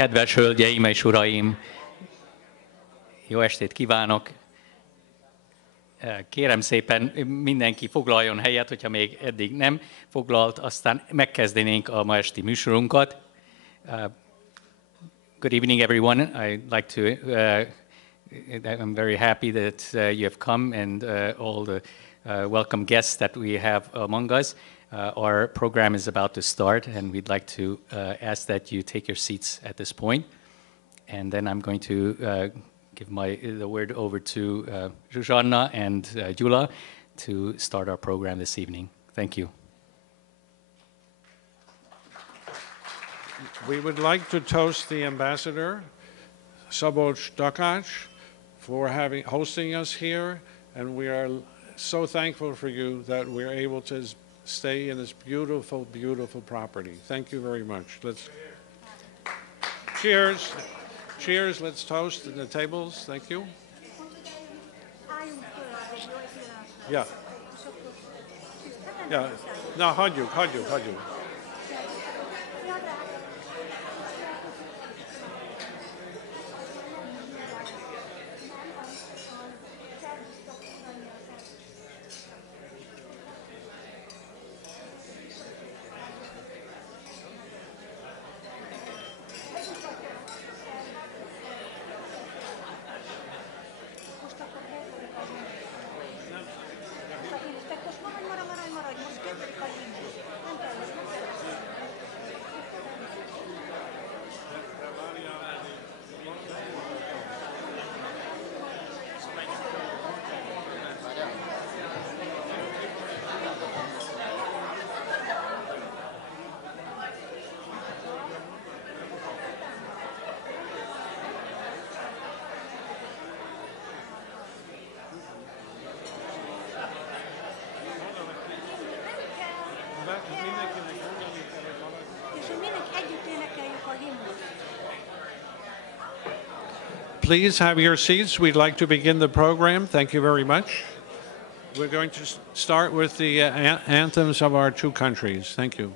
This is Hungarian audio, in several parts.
Kedves hölgyeim és uraim, jó estét kívánok! Kérem szépen, mindenki foglaljon helyet, hogyha még eddig nem foglalt, aztán megkezdenénk a ma esti műsorunkat. Good evening, everyone. I'd like to, I'm very happy that you have come and all the welcome guests that we have among us. Our program is about to start, and we'd like to ask that you take your seats at this point. And then I'm going to give the word over to Zsuzsanna and Gyula to start our program this evening. Thank you. We would like to toast the ambassador, Szabolcs Takács, for hosting us here, and we are so thankful for you that we're able to stay in this beautiful, beautiful property. Thank you very much. Let's cheers. Cheers. Let's toast in the tables. Thank you. Yeah. Yeah. No, hagyjuk. Please have your seats. We'd like to begin the program. Thank you very much. We're going to start with the anthems of our two countries. Thank you.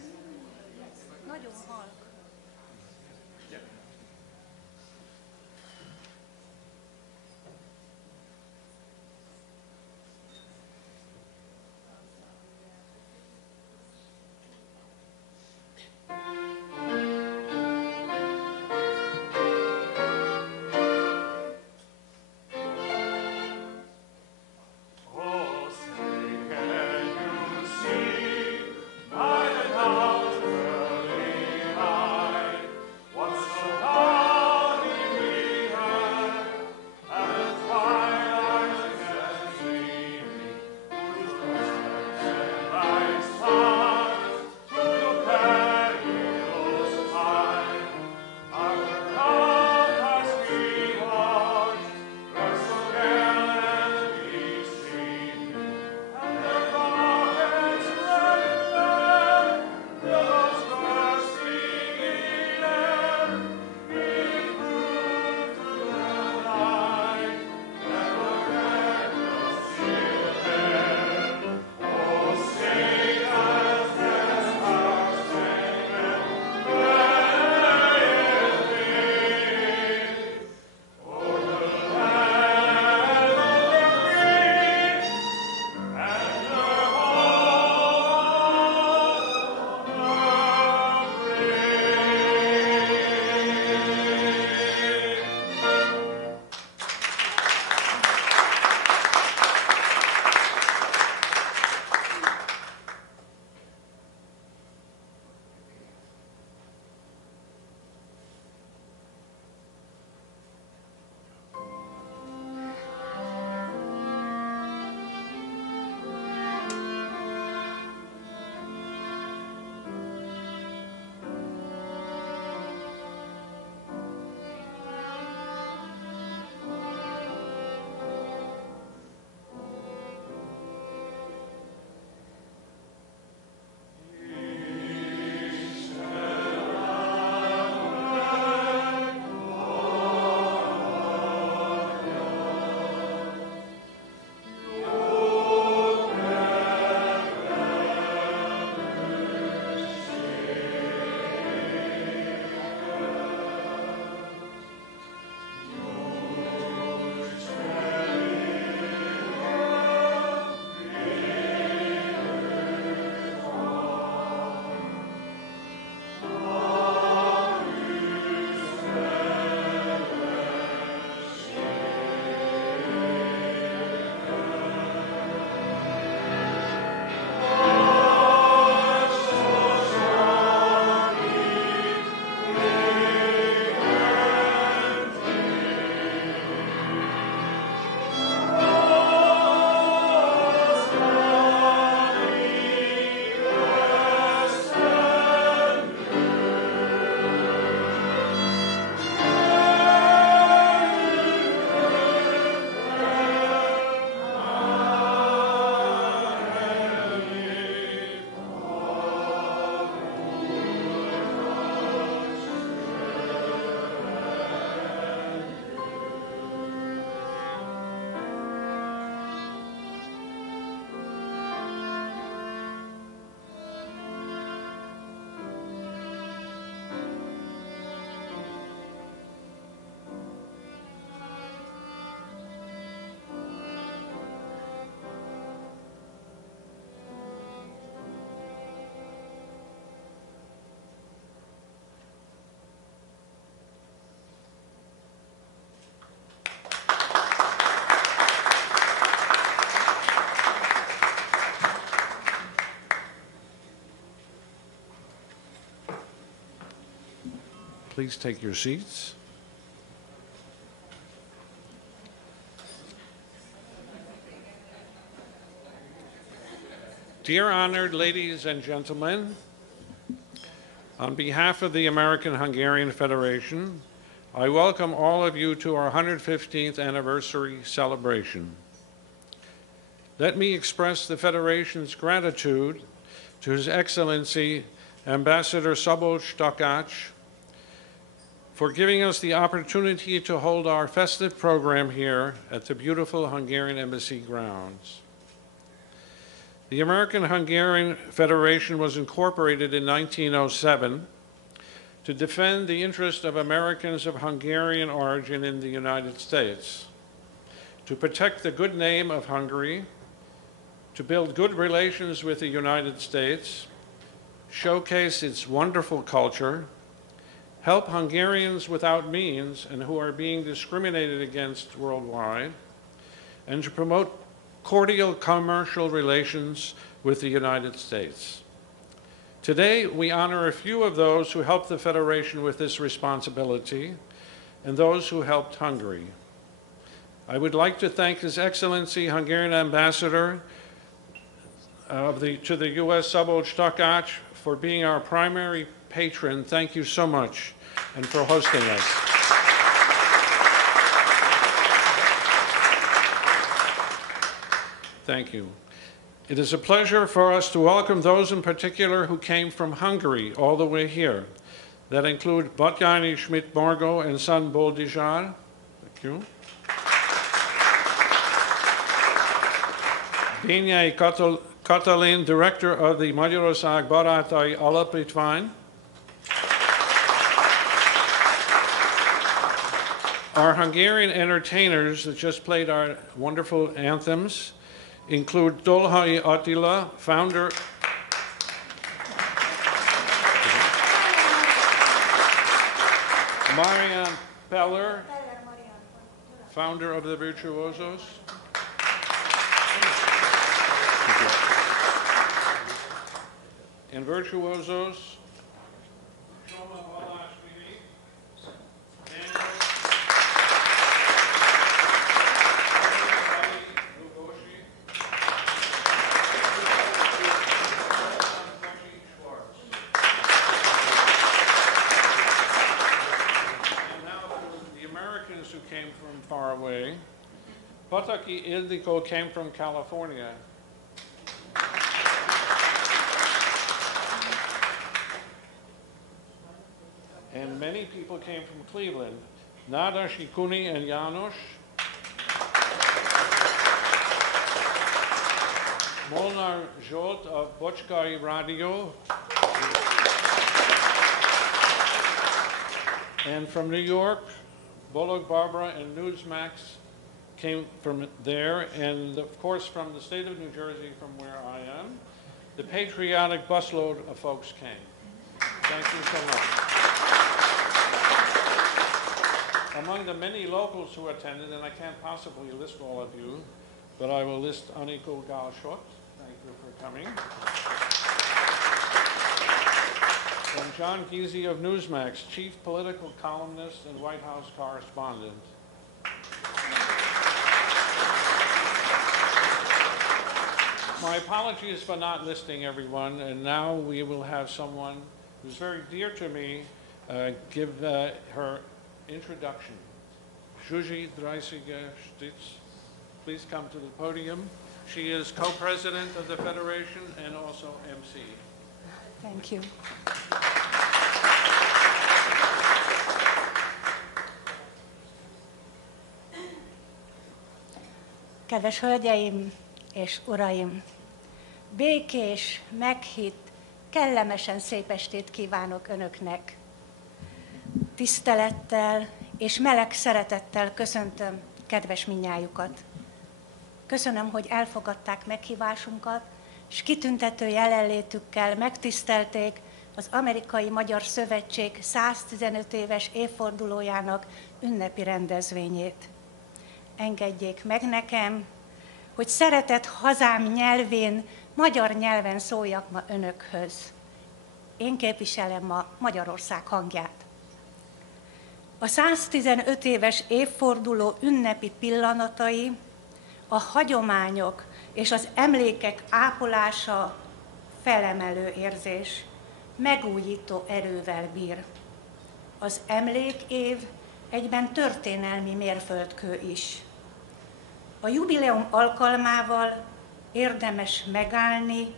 What's please take your seats. Dear honored ladies and gentlemen, on behalf of the American Hungarian Federation, I welcome all of you to our 115th anniversary celebration. Let me express the Federation's gratitude to His Excellency Ambassador Szabolcs Takács for giving us the opportunity to hold our festive program here at the beautiful Hungarian Embassy grounds. The American Hungarian Federation was incorporated in 1907 to defend the interest of Americans of Hungarian origin in the United States, to protect the good name of Hungary, to build good relations with the United States, showcase its wonderful culture, help Hungarians without means and who are being discriminated against worldwide, and to promote cordial commercial relations with the United States. Today, we honor a few of those who helped the Federation with this responsibility and those who helped Hungary. I would like to thank His Excellency Hungarian Ambassador to the U.S. Szabolcs Takács for being our primary patron. Thank you so much, and for hosting us. Thank you. It is a pleasure for us to welcome those in particular who came from Hungary all the way here. That include Batyányi Schmidt-Margó and son Boldizsár. Thank you. Bényai Katalin, Director of the Magyarország Barátai Alapítvány. Our Hungarian entertainers that just played our wonderful anthems include Dolhai Attila, founder Marian Peller, founder of the Virtuosos, and Virtuosos, Pataki Ildikó came from California. And many people came from Cleveland. Nada Shikuni and János. Molnár Zsolt of Bocskai Radio. And from New York, Bolog Barbara and Newsmax came from there, and of course from the state of New Jersey, from where I am, the patriotic busload of folks came. Thank you so much. Among the many locals who attended, and I can't possibly list all of you, but I will list Anikó Gálsot. Thank you for coming. And John Giese of Newsmax, chief political columnist and White House correspondent. My apologies for not listing everyone, and now we will have someone who's very dear to me give her introduction. Zsuzsi Dreisiger-Stitz, please come to the podium. She is co-president of the Federation and also MC. Thank you. Kedves hölgyeim és uraim! Békés, meghitt, kellemesen szép estét kívánok önöknek. Tisztelettel és meleg szeretettel köszöntöm kedves mindnyájukat. Köszönöm, hogy elfogadták meghívásunkat, és kitüntető jelenlétükkel megtisztelték az Amerikai Magyar Szövetség 115 éves évfordulójának ünnepi rendezvényét. Engedjék meg nekem, hogy szeretett hazám nyelvén, magyar nyelven szóljak ma önökhöz. Én képviselem ma Magyarország hangját. A 115 éves évforduló ünnepi pillanatai, a hagyományok és az emlékek ápolása felemelő érzés, megújító erővel bír. Az emlékév egyben történelmi mérföldkő is. A jubileum alkalmával érdemes megállni,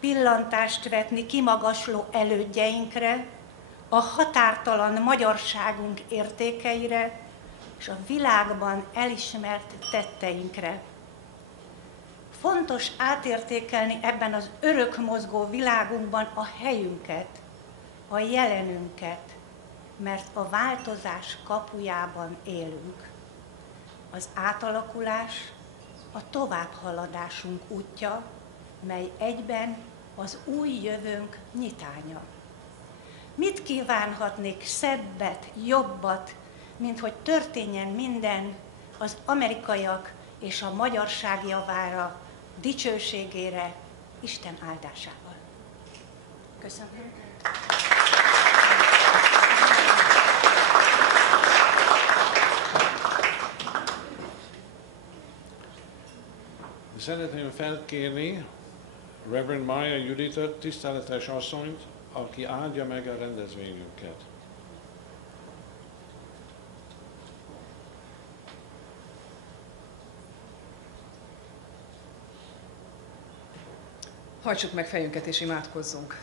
pillantást vetni kimagasló elődjeinkre, a határtalan magyarságunk értékeire és a világban elismert tetteinkre. Fontos átértékelni ebben az örökmozgó világunkban a helyünket, a jelenünket, mert a változás kapujában élünk. Az átalakulás a továbbhaladásunk útja, mely egyben az új jövőnk nyitánya. Mit kívánhatnék szebbet, jobbat, mint hogy történjen minden az amerikaiak és a magyarság javára, dicsőségére, Isten áldásával. Köszönöm. Szeretném felkérni Reverend Maya Juditot, tiszteletes asszonyt, aki áldja meg a rendezvényünket. Hajtsuk meg fejünket és imádkozzunk.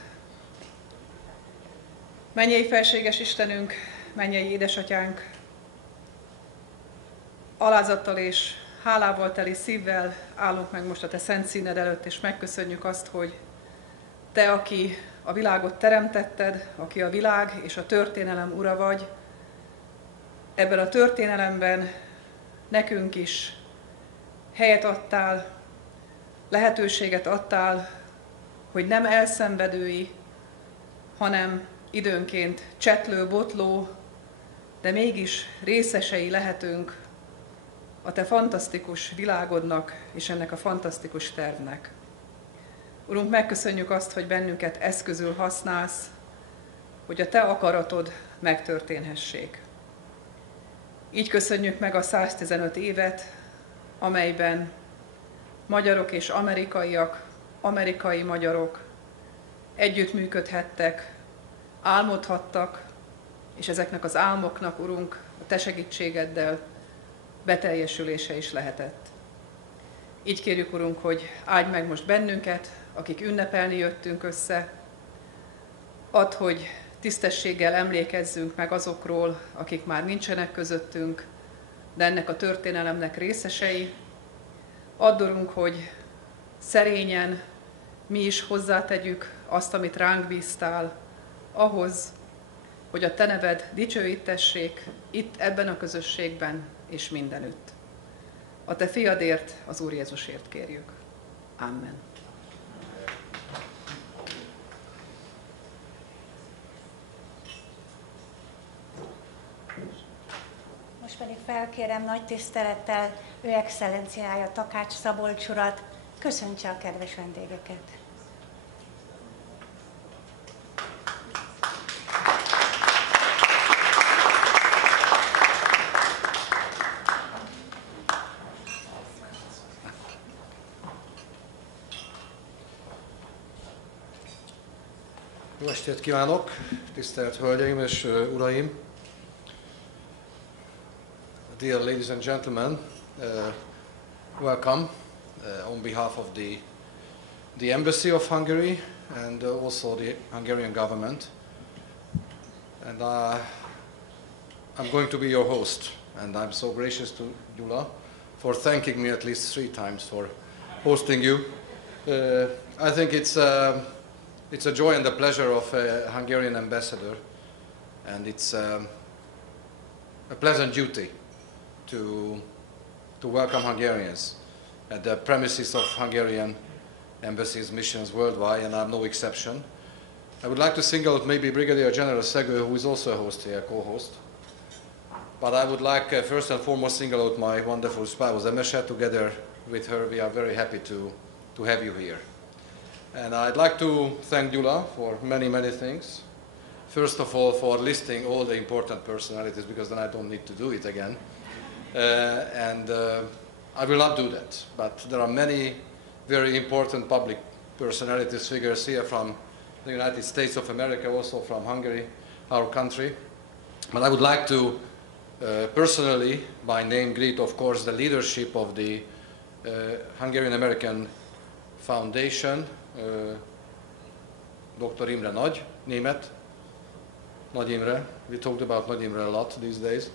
Mennyei felséges Istenünk, mennyei édesatyánk, alázattal és hálával teli szívvel állunk meg most a te szent színed előtt, és megköszönjük azt, hogy te, aki a világot teremtetted, aki a világ és a történelem ura vagy, ebben a történelemben nekünk is helyet adtál, lehetőséget adtál, hogy nem elszenvedői, hanem időnként csetlő, botló, de mégis részesei lehetünk a te fantasztikus világodnak és ennek a fantasztikus tervnek. Urunk, megköszönjük azt, hogy bennünket eszközül használsz, hogy a te akaratod megtörténhessék. Így köszönjük meg a 115 évet, amelyben magyarok és amerikaiak, amerikai magyarok együttműködhettek, álmodhattak, és ezeknek az álmoknak, Urunk, a te segítségeddel beteljesülése is lehetett. Így kérjük, Urunk, hogy áldj meg most bennünket, akik ünnepelni jöttünk össze. Add, hogy tisztességgel emlékezzünk meg azokról, akik már nincsenek közöttünk, de ennek a történelemnek részesei. Add, Urunk, hogy szerényen mi is hozzátegyük azt, amit ránk bíztál, ahhoz, hogy a te neved dicsőítessék itt, ebben a közösségben és mindenütt. A te fiadért, az Úr Jézusért kérjük. Amen. Most pedig felkérem nagy tisztelettel Őexcellenciája Takács Szabolcs urat, köszöntse a kedves vendégeket. Jó estét kívánok, tisztelt hölgyeim és uraim! Dear ladies and gentlemen, welcome on behalf of the Embassy of Hungary and also the Hungarian government. And I'm going to be your host, and I'm so gracious to Gyula for thanking me at least 3 times for hosting you. I think it's a joy and a pleasure of a Hungarian ambassador, and it's a pleasant duty to welcome Hungarians at the premises of Hungarian embassies, missions worldwide, and I'm no exception. I would like to single out maybe Brigadier General Szegő, who is also a host here, co-host. But I would like first and foremost single out my wonderful spouse, Emese. Together with her, we are very happy to have you here. And I'd like to thank Gyula for many, many things. first of all, for listing all the important personalities, because then I don't need to do it again. I will not do that. But there are many very important public personalities, figures here from the United States of America, also from Hungary, our country. But I would like to personally, by name, greet, of course, the leadership of the Hungarian American Foundation, Dr. Imre Nagy, német, Nagy Imre. We talked about Nagy Imre a lot these days.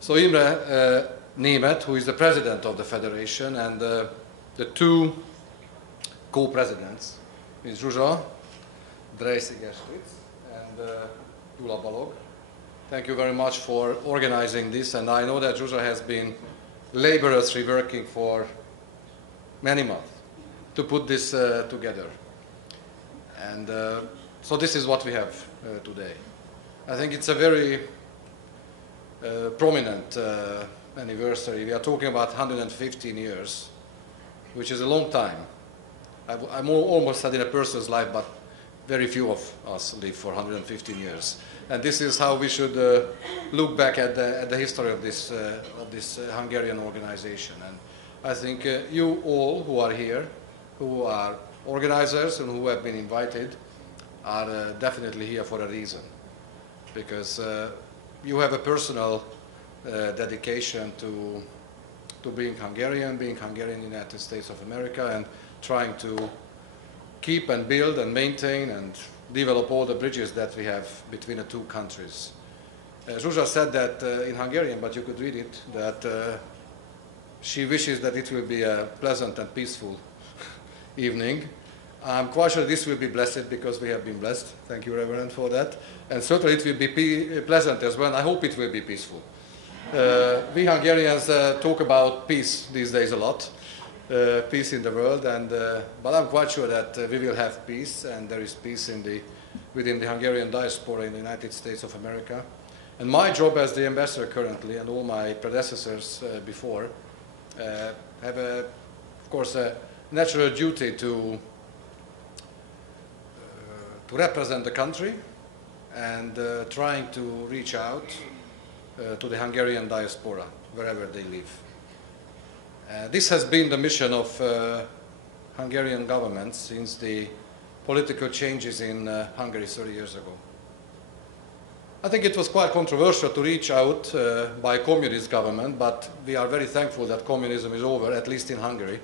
So Imre Német, who is the president of the federation, and the two co-presidents, Ms. Zsuzsa Drejszigestic and Gyula Balog. Thank you very much for organizing this, and I know that Zsuzsa has been laboriously working for many months to put this together. And so this is what we have today. I think it's a very prominent anniversary. We are talking about 115 years, which is a long time. I'm almost said in a person's life, but very few of us live for 115 years. And this is how we should look back at the history of this Hungarian organization. And I think you all who are here, who are organizers and who have been invited, are definitely here for a reason. Because you have a personal dedication to being Hungarian in the United States of America, and trying to keep and build and maintain and develop all the bridges that we have between the two countries. Zsuzsa said that in Hungarian, but you could read it, that she wishes that it will be a pleasant and peaceful evening. I'm quite sure this will be blessed because we have been blessed. Thank you, Reverend, for that. And certainly it will be pleasant as well. I hope it will be peaceful. We Hungarians talk about peace these days a lot, peace in the world, but I'm quite sure that we will have peace, and there is peace within the Hungarian diaspora in the United States of America. And my job as the ambassador currently, and all my predecessors before, have, of course, a natural duty to represent the country and trying to reach out to the Hungarian diaspora, wherever they live. This has been the mission of Hungarian government since the political changes in Hungary 30 years ago. I think it was quite controversial to reach out by communist government, but we are very thankful that communism is over, at least in Hungary,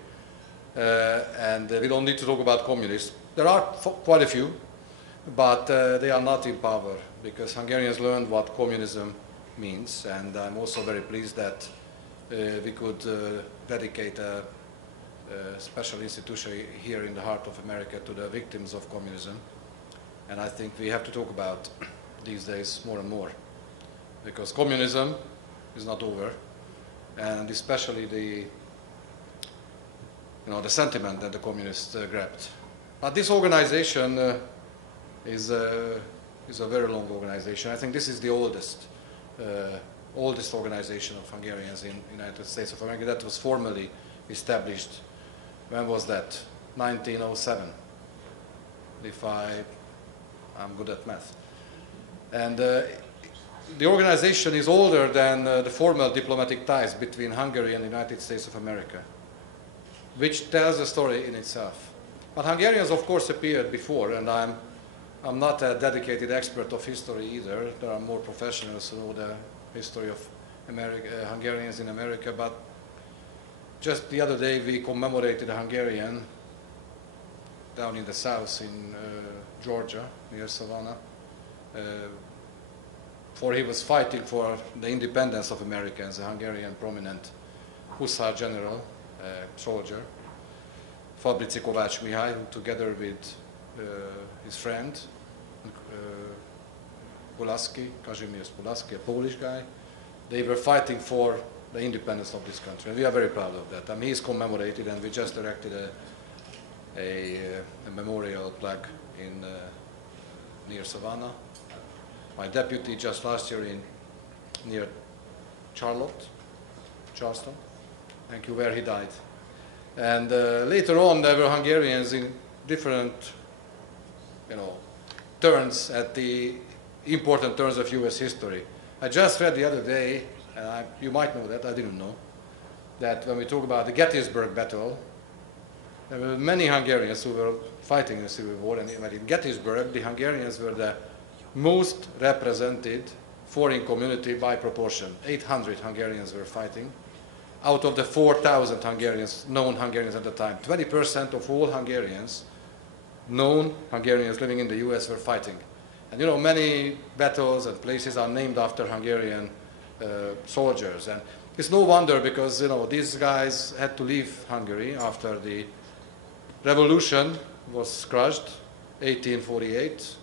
and we don't need to talk about communists. There are quite a few, but they are not in power, because Hungarians learned what communism means, and I'm also very pleased that we could dedicate a special institution here in the heart of America to the victims of communism. And I think we have to talk about these days more and more, because communism is not over, and especially the sentiment that the communists grabbed. But this organization is a very long organization. I think this is the oldest organization of Hungarians in the United States of America that was formally established. When was that? 1907, if I'm good at math. And the organization is older than the formal diplomatic ties between Hungary and the United States of America, which tells a story in itself. But Hungarians, of course, appeared before, and I'm not a dedicated expert of history either. There are more professionals who know the history of Hungarians in America, but just the other day we commemorated a Hungarian down in the south in Georgia, near Savannah, for he was fighting for the independence of America as a Hungarian prominent Hussar general, soldier, Fabrici Kovács Mihály, who together with his friend, Pulaski, Kazimierz Pulaski, a Polish guy, they were fighting for the independence of this country. And we are very proud of that. I mean, he's commemorated, and we just erected a memorial plaque near Savannah. My deputy just last year near Charleston, thank you, where he died. And later on, there were Hungarians in different, turns at the important turns of US history. I just read the other day, and you might know that, I didn't know, that when we talk about the Gettysburg Battle, there were many Hungarians who were fighting in the Civil War, and in Gettysburg, the Hungarians were the most represented foreign community by proportion. 800 Hungarians were fighting. Out of the 4,000 Hungarians, known Hungarians at the time, 20% of all Hungarians, known Hungarians living in the US, were fighting. And you know, many battles and places are named after Hungarian soldiers. And it's no wonder, because you know, these guys had to leave Hungary after the revolution was crushed, 1848,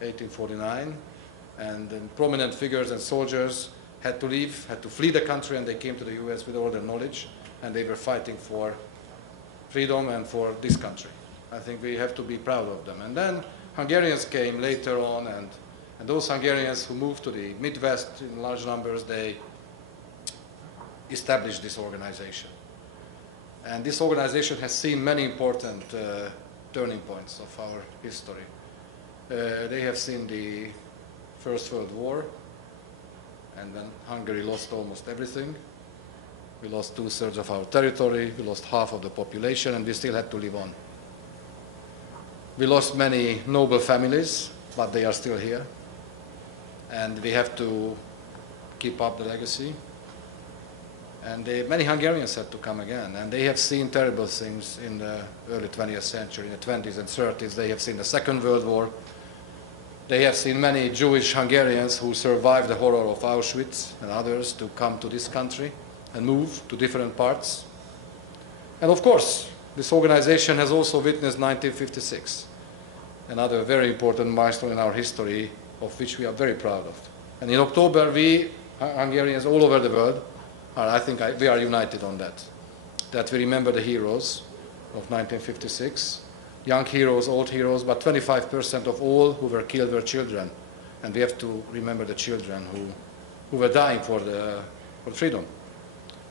1849, and prominent figures and soldiers had to leave, had to flee the country, and they came to the US with all their knowledge, and they were fighting for freedom and for this country. I think we have to be proud of them. And then Hungarians came later on, and those Hungarians who moved to the Midwest in large numbers, they established this organization. And this organization has seen many important turning points of our history. They have seen the First World War, and when Hungary lost almost everything. We lost 2/3 of our territory, we lost half of the population, and we still had to live on. We lost many noble families, but they are still here. And we have to keep up the legacy. And many Hungarians had to come again, and they have seen terrible things in the early 20th century, in the 20s and 30s. They have seen the Second World War. They have seen many Jewish Hungarians who survived the horror of Auschwitz and others to come to this country and move to different parts. And of course, this organization has also witnessed 1956, another very important milestone in our history, of which we are very proud of. And in October, we, Hungarians all over the world, we are united on that we remember the heroes of 1956, young heroes, old heroes, but 25% of all who were killed were children. And we have to remember the children who were dying for freedom.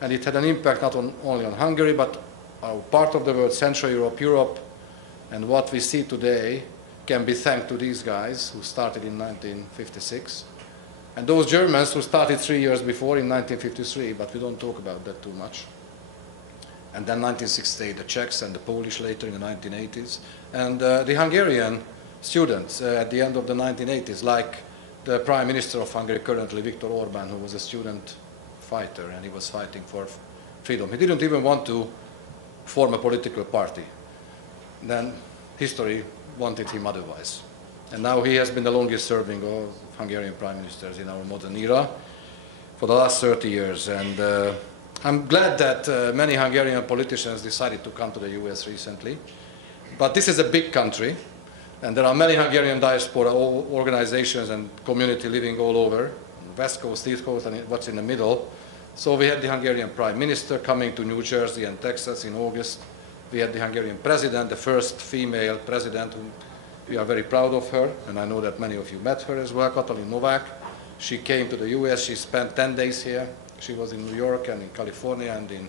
And it had an impact not only on Hungary, but part of the world, Central Europe, Europe. And what we see today can be thanked to these guys who started in 1956. And those Germans who started 3 years before in 1953, but we don't talk about that too much. And then 1968, the Czechs and the Polish later in the 1980s. And the Hungarian students at the end of the 1980s, like the Prime Minister of Hungary currently, Viktor Orbán, who was a student fighter, and he was fighting for freedom. He didn't even want to form a political party. Then history wanted him otherwise. And now he has been the longest serving of Hungarian prime ministers in our modern era for the last 30 years. And I'm glad that many Hungarian politicians decided to come to the US recently. But this is a big country, and there are many Hungarian diaspora organizations and community living all over, West Coast, East Coast, and what's in the middle. So we had the Hungarian Prime Minister coming to New Jersey and Texas in August. We had the Hungarian President, the first female president, who we are very proud of her, and I know that many of you met her as well, Katalin Novák. She came to the US, she spent 10 days here. She was in New York and in California and in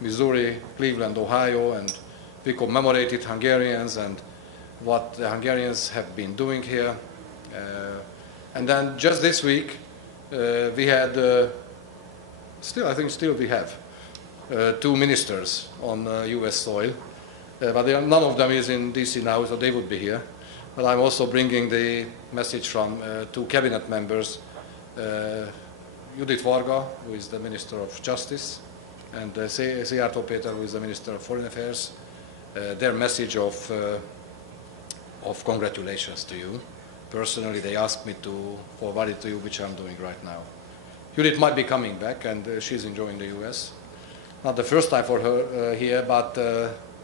Missouri, Cleveland, Ohio, and we commemorated Hungarians and what the Hungarians have been doing here. And then just this week, we had, still we have, 2 ministers on US soil, but none of them is in DC now, so they would be here. But I'm also bringing the message from 2 cabinet members, Judit Varga, who is the Minister of Justice, and Szijjártó Péter, who is the Minister of Foreign Affairs, their message of congratulations to you. Personally, they asked me to forward it to you, which I'm doing right now. Judith might be coming back, and she's enjoying the US. Not the first time for her here, but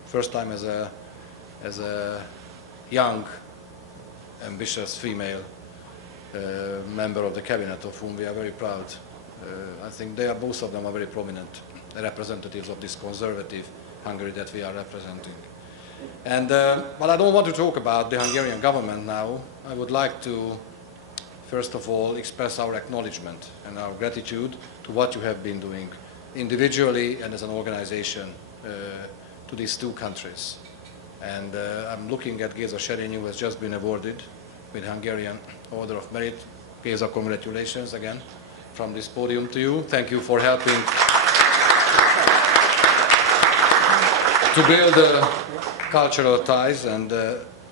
first time as a young, ambitious female member of the cabinet, of whom we are very proud. I think both of them are very prominent representatives of this conservative Hungary that we are representing. And, but I don't want to talk about the Hungarian government now. I would like to, first of all, express our acknowledgement and our gratitude to what you have been doing individually and as an organization to these 2 countries. And I'm looking at Géza Serényi, who has just been awarded with Hungarian Order of Merit. Géza, congratulations again from this podium to you. Thank you for helping to build cultural ties and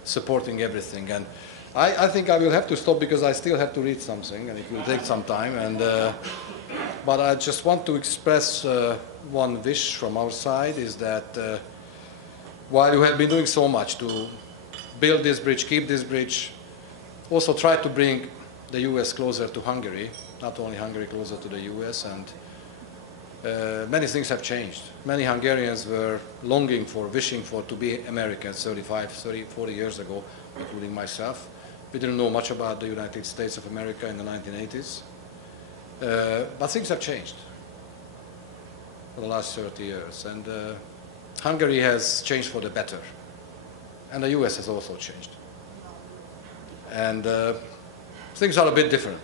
supporting everything. And I think I will have to stop because I still have to read something and it will take some time. And but I just want to express one wish from our side is that while you have been doing so much to build this bridge, keep this bridge, also try to bring the US closer to Hungary, not only Hungary closer to the US, and many things have changed. Many Hungarians were longing for, wishing for to be Americans 35, 30, 40 years ago, including myself. We didn't know much about the United States of America in the 1980s. But things have changed for the last 30 years. And Hungary has changed for the better. And the US has also changed. And things are a bit different.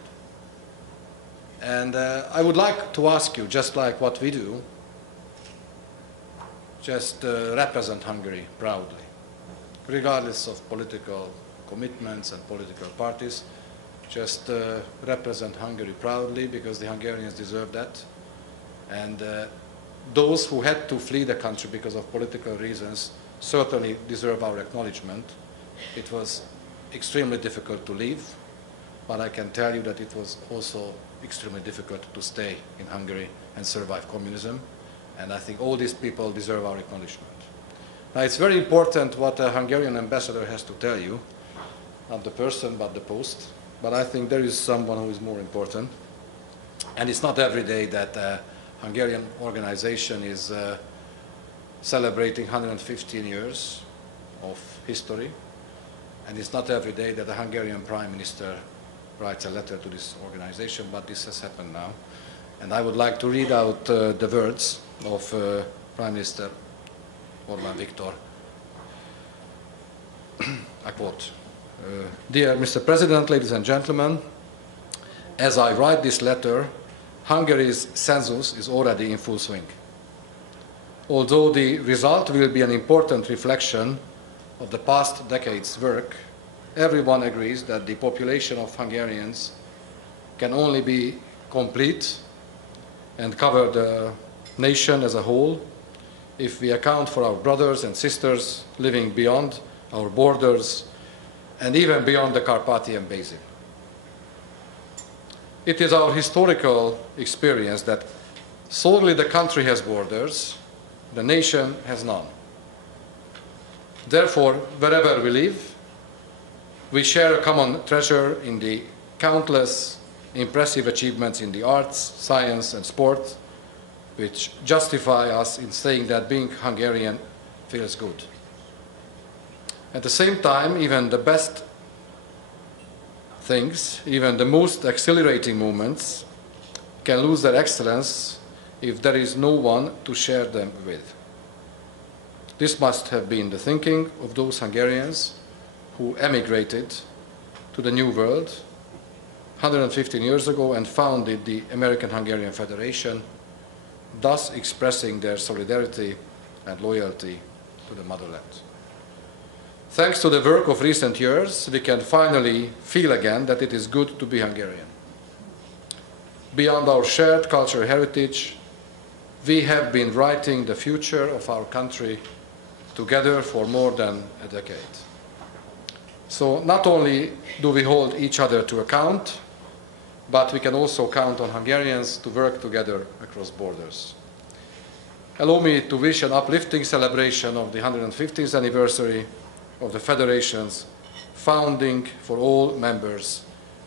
And I would like to ask you, just like what we do, just represent Hungary proudly, regardless of political commitments and political parties. Just represent Hungary proudly because the Hungarians deserve that. And those who had to flee the country because of political reasons certainly deserve our acknowledgement. It was extremely difficult to leave, but I can tell you that it was also extremely difficult to stay in Hungary and survive communism. And I think all these people deserve our acknowledgement. Now it's very important what a Hungarian ambassador has to tell you, not the person but the post. But I think there is someone who is more important. And it's not every day that a Hungarian organization is celebrating 115 years of history. And it's not every day that a Hungarian Prime Minister writes a letter to this organization, but this has happened now. And I would like to read out the words of Prime Minister Orbán Viktor. I quote, Dear Mr. President, ladies and gentlemen, as I write this letter, Hungary's census is already in full swing. Although the result will be an important reflection of the past decade's work, everyone agrees that the population of Hungarians can only be complete and cover the nation as a whole if we account for our brothers and sisters living beyond our borders and even beyond the Carpathian Basin. It is our historical experience that solely the country has borders, the nation has none. Therefore, wherever we live, we share a common treasure in the countless impressive achievements in the arts, science, and sport, which justify us in saying that being Hungarian feels good. At the same time, even the best things, even the most exhilarating moments, can lose their excellence if there is no one to share them with. This must have been the thinking of those Hungarians who emigrated to the New World 115 years ago and founded the American-Hungarian Federation, thus expressing their solidarity and loyalty to the motherland. Thanks to the work of recent years, we can finally feel again that it is good to be Hungarian. Beyond our shared cultural heritage, we have been writing the future of our country together for more than a decade. So not only do we hold each other to account, but we can also count on Hungarians to work together across borders. Allow me to wish an uplifting celebration of the 150th anniversary of the Federation's founding for all members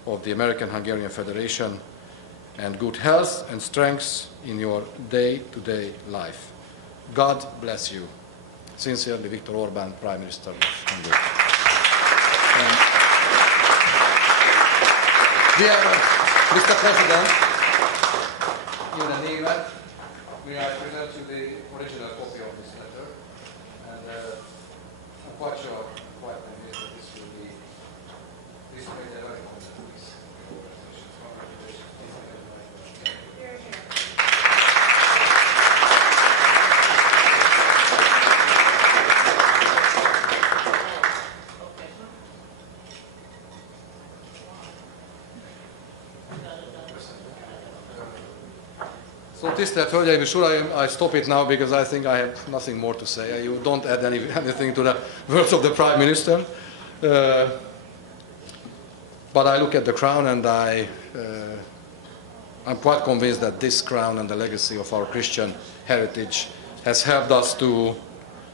of the American-Hungarian Federation, and good health and strength in your day-to-day life. God bless you. Sincerely, Viktor Orbán, Prime Minister of Hungary. Dear Mr. President, in a name, we are present you the original copy of this letter, and I'm quite sure, quite convinced that this will be displayed at very important place. So, tisztelt Hölgyeim és Uraim, I stop it now because I think I have nothing more to say. You don't add anything to the words of the Prime Minister. But I look at the crown and I'm quite convinced that this crown and the legacy of our Christian heritage has helped us to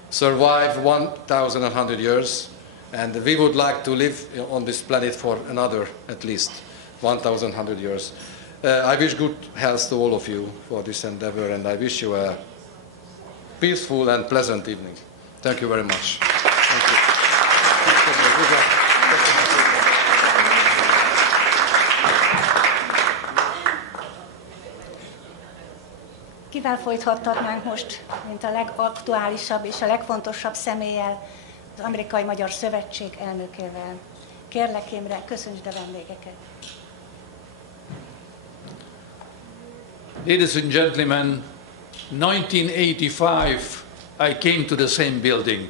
survive 1,100 years, and we would like to live on this planet for another at least 1,100 years. I wish good health to all of you for this endeavor, and I wish you a peaceful and pleasant evening. Thank you very much. Thank you. Kivel folytathatnánk most, mint a legaktuálisabb és a legfontosabb személlyel, az Amerikai Magyar Szövetség elnökével. Kérlek Imre, köszöntsd a vendégeket. Ladies and gentlemen, 1985, I came to the same building.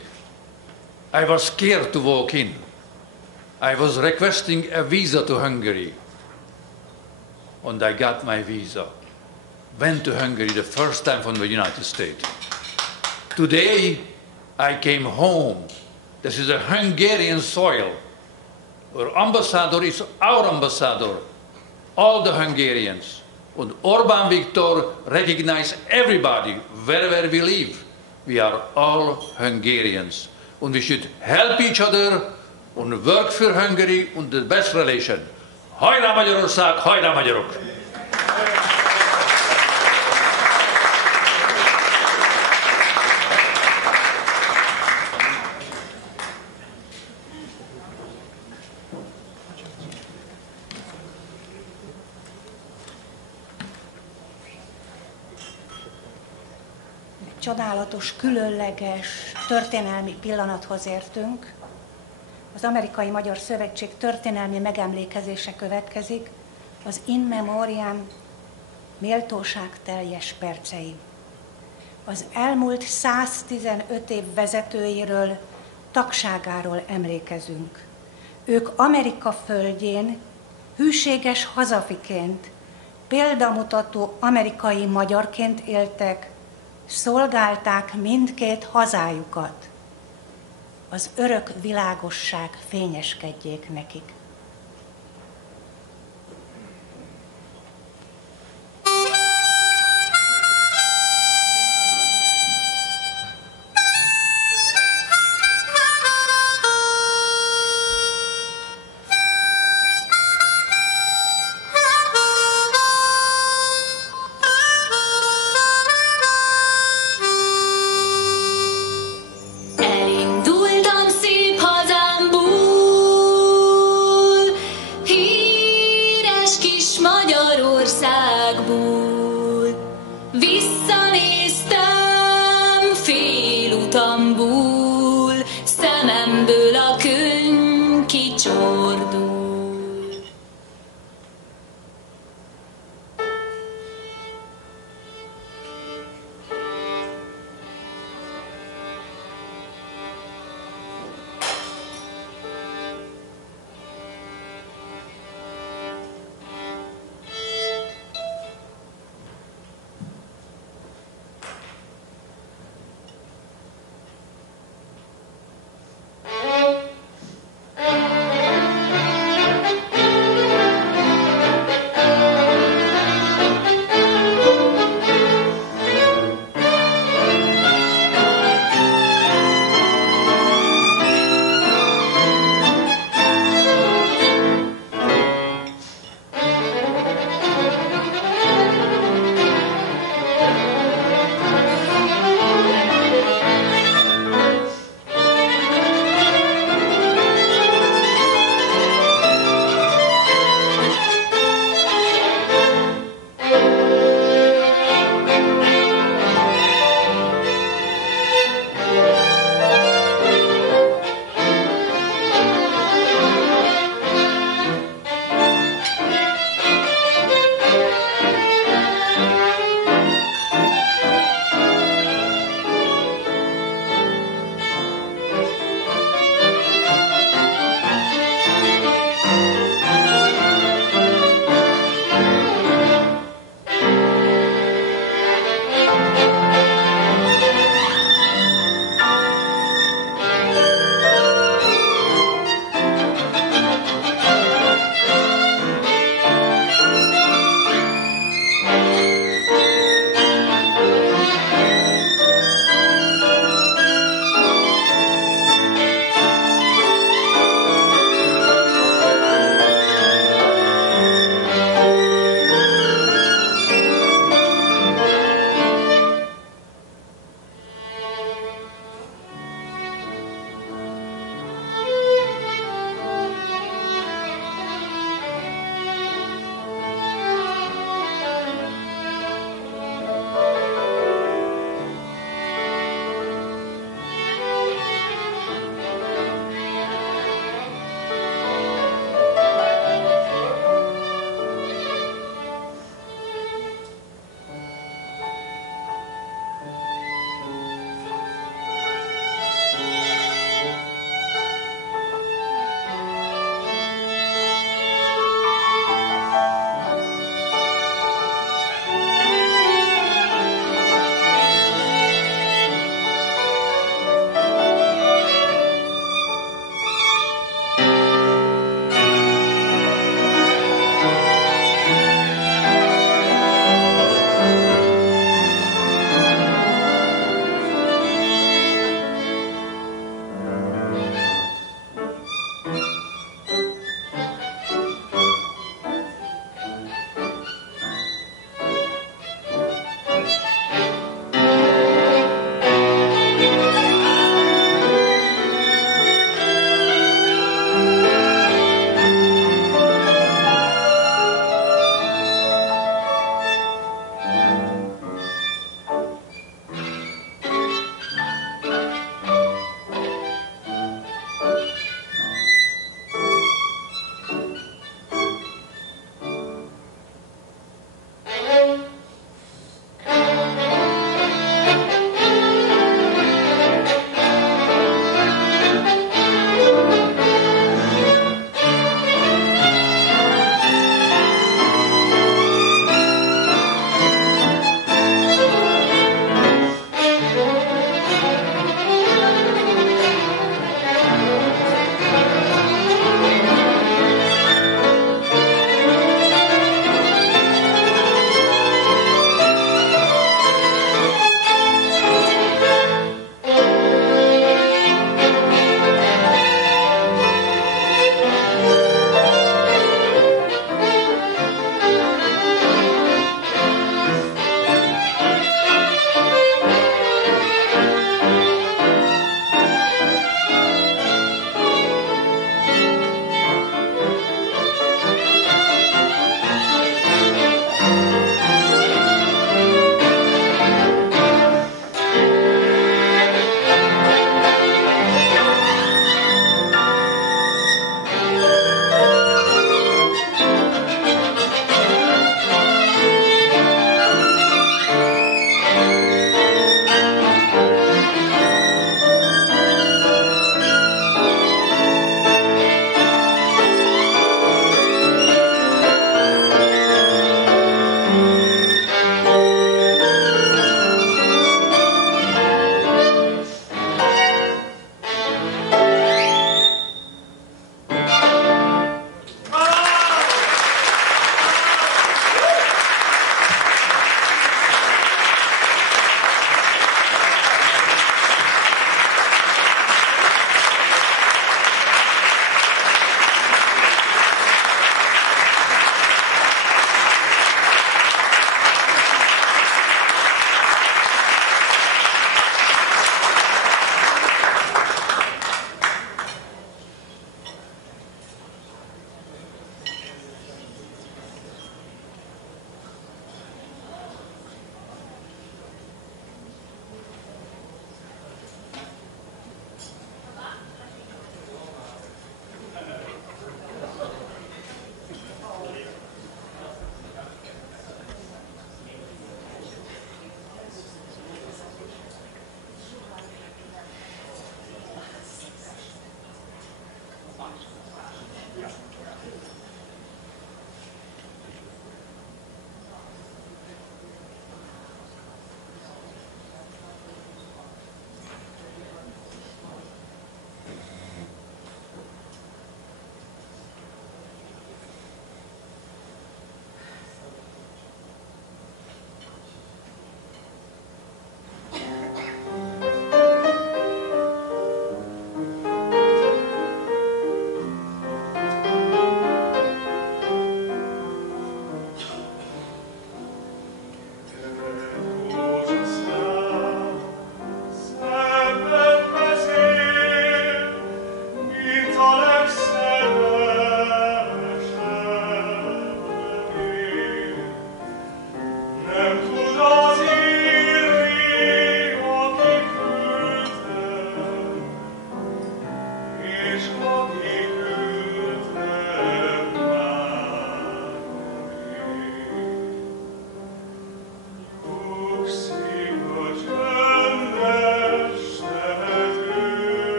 I was scared to walk in. I was requesting a visa to Hungary, and I got my visa. Went to Hungary the first time from the United States. Today, I came home. This is a Hungarian soil. Our ambassador is our ambassador, all the Hungarians. And Orbán Viktor recognizes everybody, wherever we live. We are all Hungarians. And we should help each other and work for Hungary and the best relation. Hajrá Magyarország, hajrá magyarok! Csodálatos, különleges történelmi pillanathoz értünk. Az Amerikai Magyar Szövetség történelmi megemlékezése következik, az In Memoriam méltóságteljes percei. Az elmúlt 115 év vezetőiről, tagságáról emlékezünk. Ők Amerika földjén hűséges hazafiként, példamutató amerikai magyarként éltek, szolgálták mindkét hazájukat. Az örök világosság fényeskedjék nekik.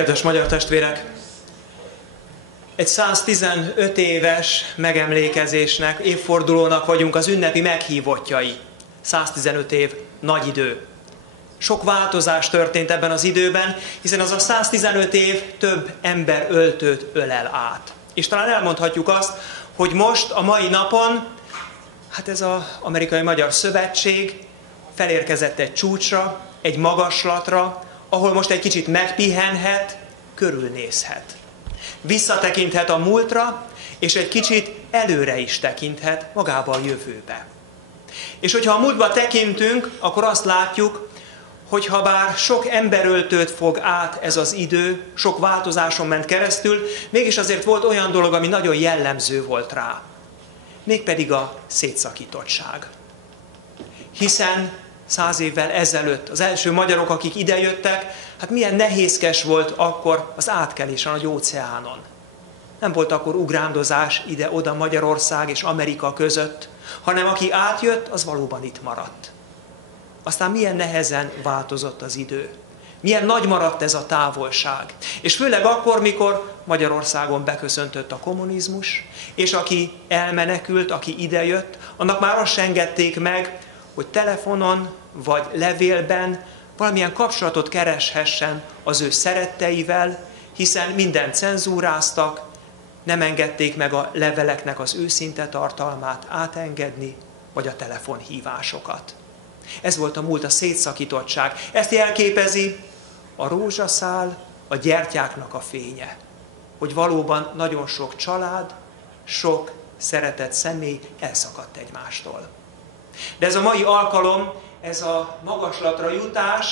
Kedves magyar testvérek! Egy 115 éves megemlékezésnek, évfordulónak vagyunk az ünnepi meghívottjai. 115 év, nagy idő. Sok változás történt ebben az időben, hiszen az a 115 év több ember öltőt ölel át. És talán elmondhatjuk azt, hogy most, a mai napon, hát ez az Amerikai Magyar Szövetség felérkezett egy csúcsra, egy magaslatra, ahol most egy kicsit megpihenhet, körülnézhet. Visszatekinthet a múltra, és egy kicsit előre is tekinthet magába a jövőbe. És hogyha a múltba tekintünk, akkor azt látjuk, hogy ha bár sok emberöltőt fog át ez az idő, sok változáson ment keresztül, mégis azért volt olyan dolog, ami nagyon jellemző volt rá. Mégpedig a szétszakítottság. Hiszen 100 évvel ezelőtt az első magyarok, akik idejöttek, hát milyen nehézkes volt akkor az átkelés a nagy óceánon. Nem volt akkor ugrándozás ide-oda Magyarország és Amerika között, hanem aki átjött, az valóban itt maradt. Aztán milyen nehezen változott az idő. Milyen nagy maradt ez a távolság. És főleg akkor, mikor Magyarországon beköszöntött a kommunizmus, és aki elmenekült, aki idejött, annak már azt se engedték meg, hogy telefonon vagy levélben valamilyen kapcsolatot kereshessen az ő szeretteivel, hiszen mindent cenzúráztak, nem engedték meg a leveleknek az őszinte tartalmát átengedni, vagy a telefonhívásokat. Ez volt a múlt, a szétszakítottság. Ezt jelképezi a rózsaszál, a gyertyáknak a fénye. Hogy valóban nagyon sok család, sok szeretett személy elszakadt egymástól. De ez a mai alkalom, ez a magaslatra jutás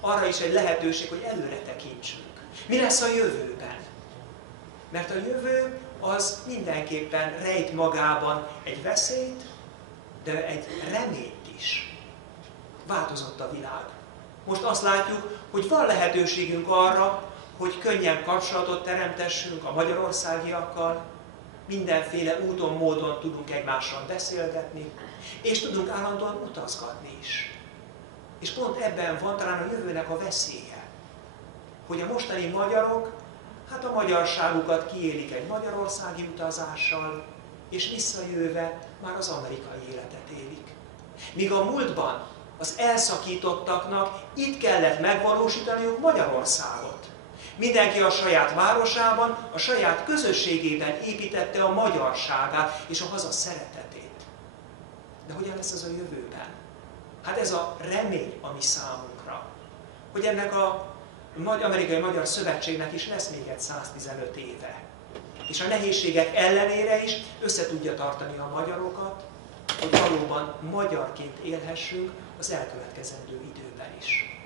arra is egy lehetőség, hogy előre tekintsünk. Mi lesz a jövőben? Mert a jövő az mindenképpen rejt magában egy veszélyt, de egy reményt is. Változott a világ. Most azt látjuk, hogy van lehetőségünk arra, hogy könnyen kapcsolatot teremtessünk a magyarországiakkal, mindenféle úton, módon tudunk egymással beszélgetni, és tudunk állandóan utazgatni is. És pont ebben van talán a jövőnek a veszélye, hogy a mostani magyarok, hát a magyarságukat kiélik egy magyarországi utazással, és visszajöve már az amerikai életet élik. Míg a múltban az elszakítottaknak itt kellett megvalósítaniuk Magyarországot. Mindenki a saját városában, a saját közösségében építette a magyarságát és a haza szeretetét. De hogyan lesz ez a jövőben? Hát ez a remény, ami számunkra, hogy ennek a Amerikai Magyar Szövetségnek is lesz még egy 115 éve. És a nehézségek ellenére is össze tudja tartani a magyarokat, hogy valóban magyarként élhessünk az elkövetkezendő időben is.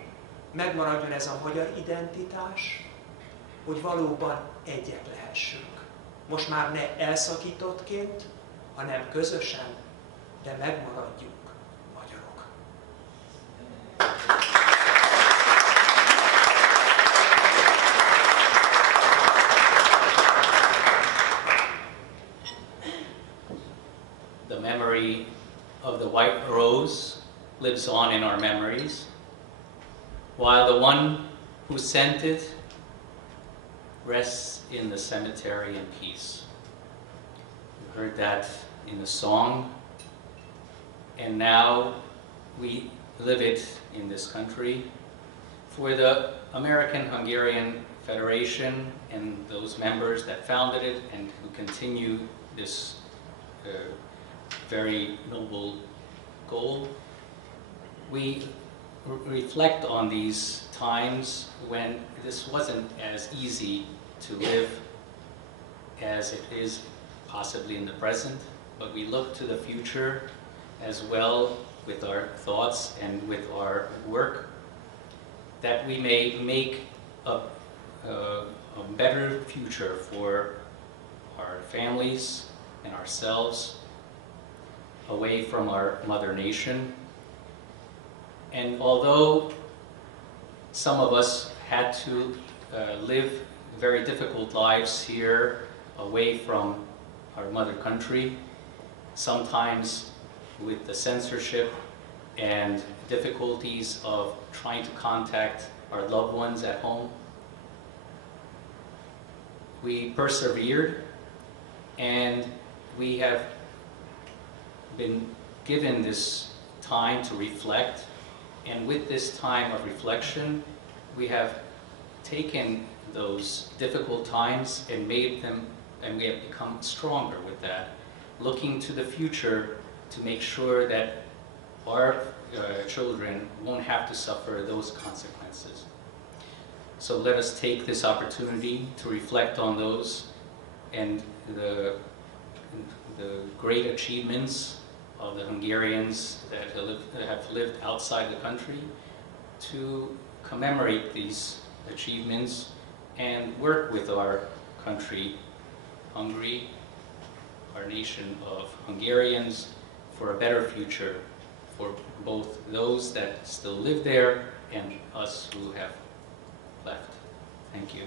Megmaradjon ez a magyar identitás, hogy valóban egyek lehessünk. Most már ne elszakítottként, hanem közösen, de megmaradjunk magyarok. The memory of the white rose lives on in our memories, while the one who sent it rests in the cemetery in peace. We heard that in the song, and now we live it in this country. For the American-Hungarian Federation and those members that founded it and who continue this very noble goal, we reflect on these times when this wasn't as easy to live as it is possibly in the present, but we look to the future as well with our thoughts and with our work, that we may make a better future for our families and ourselves away from our mother nation. And although some of us had to live very difficult lives here away from our mother country, sometimes with the censorship and difficulties of trying to contact our loved ones at home, we persevered, and we have been given this time to reflect, and with this time of reflection, we have taken those difficult times and made them, and we have become stronger with that, looking to the future to make sure that our children won't have to suffer those consequences. So let us take this opportunity to reflect on those and the great achievements of the Hungarians that have lived outside the country, to commemorate these achievements and work with our country, Hungary, our nation of Hungarians, for a better future for both those that still live there and us who have left. Thank you.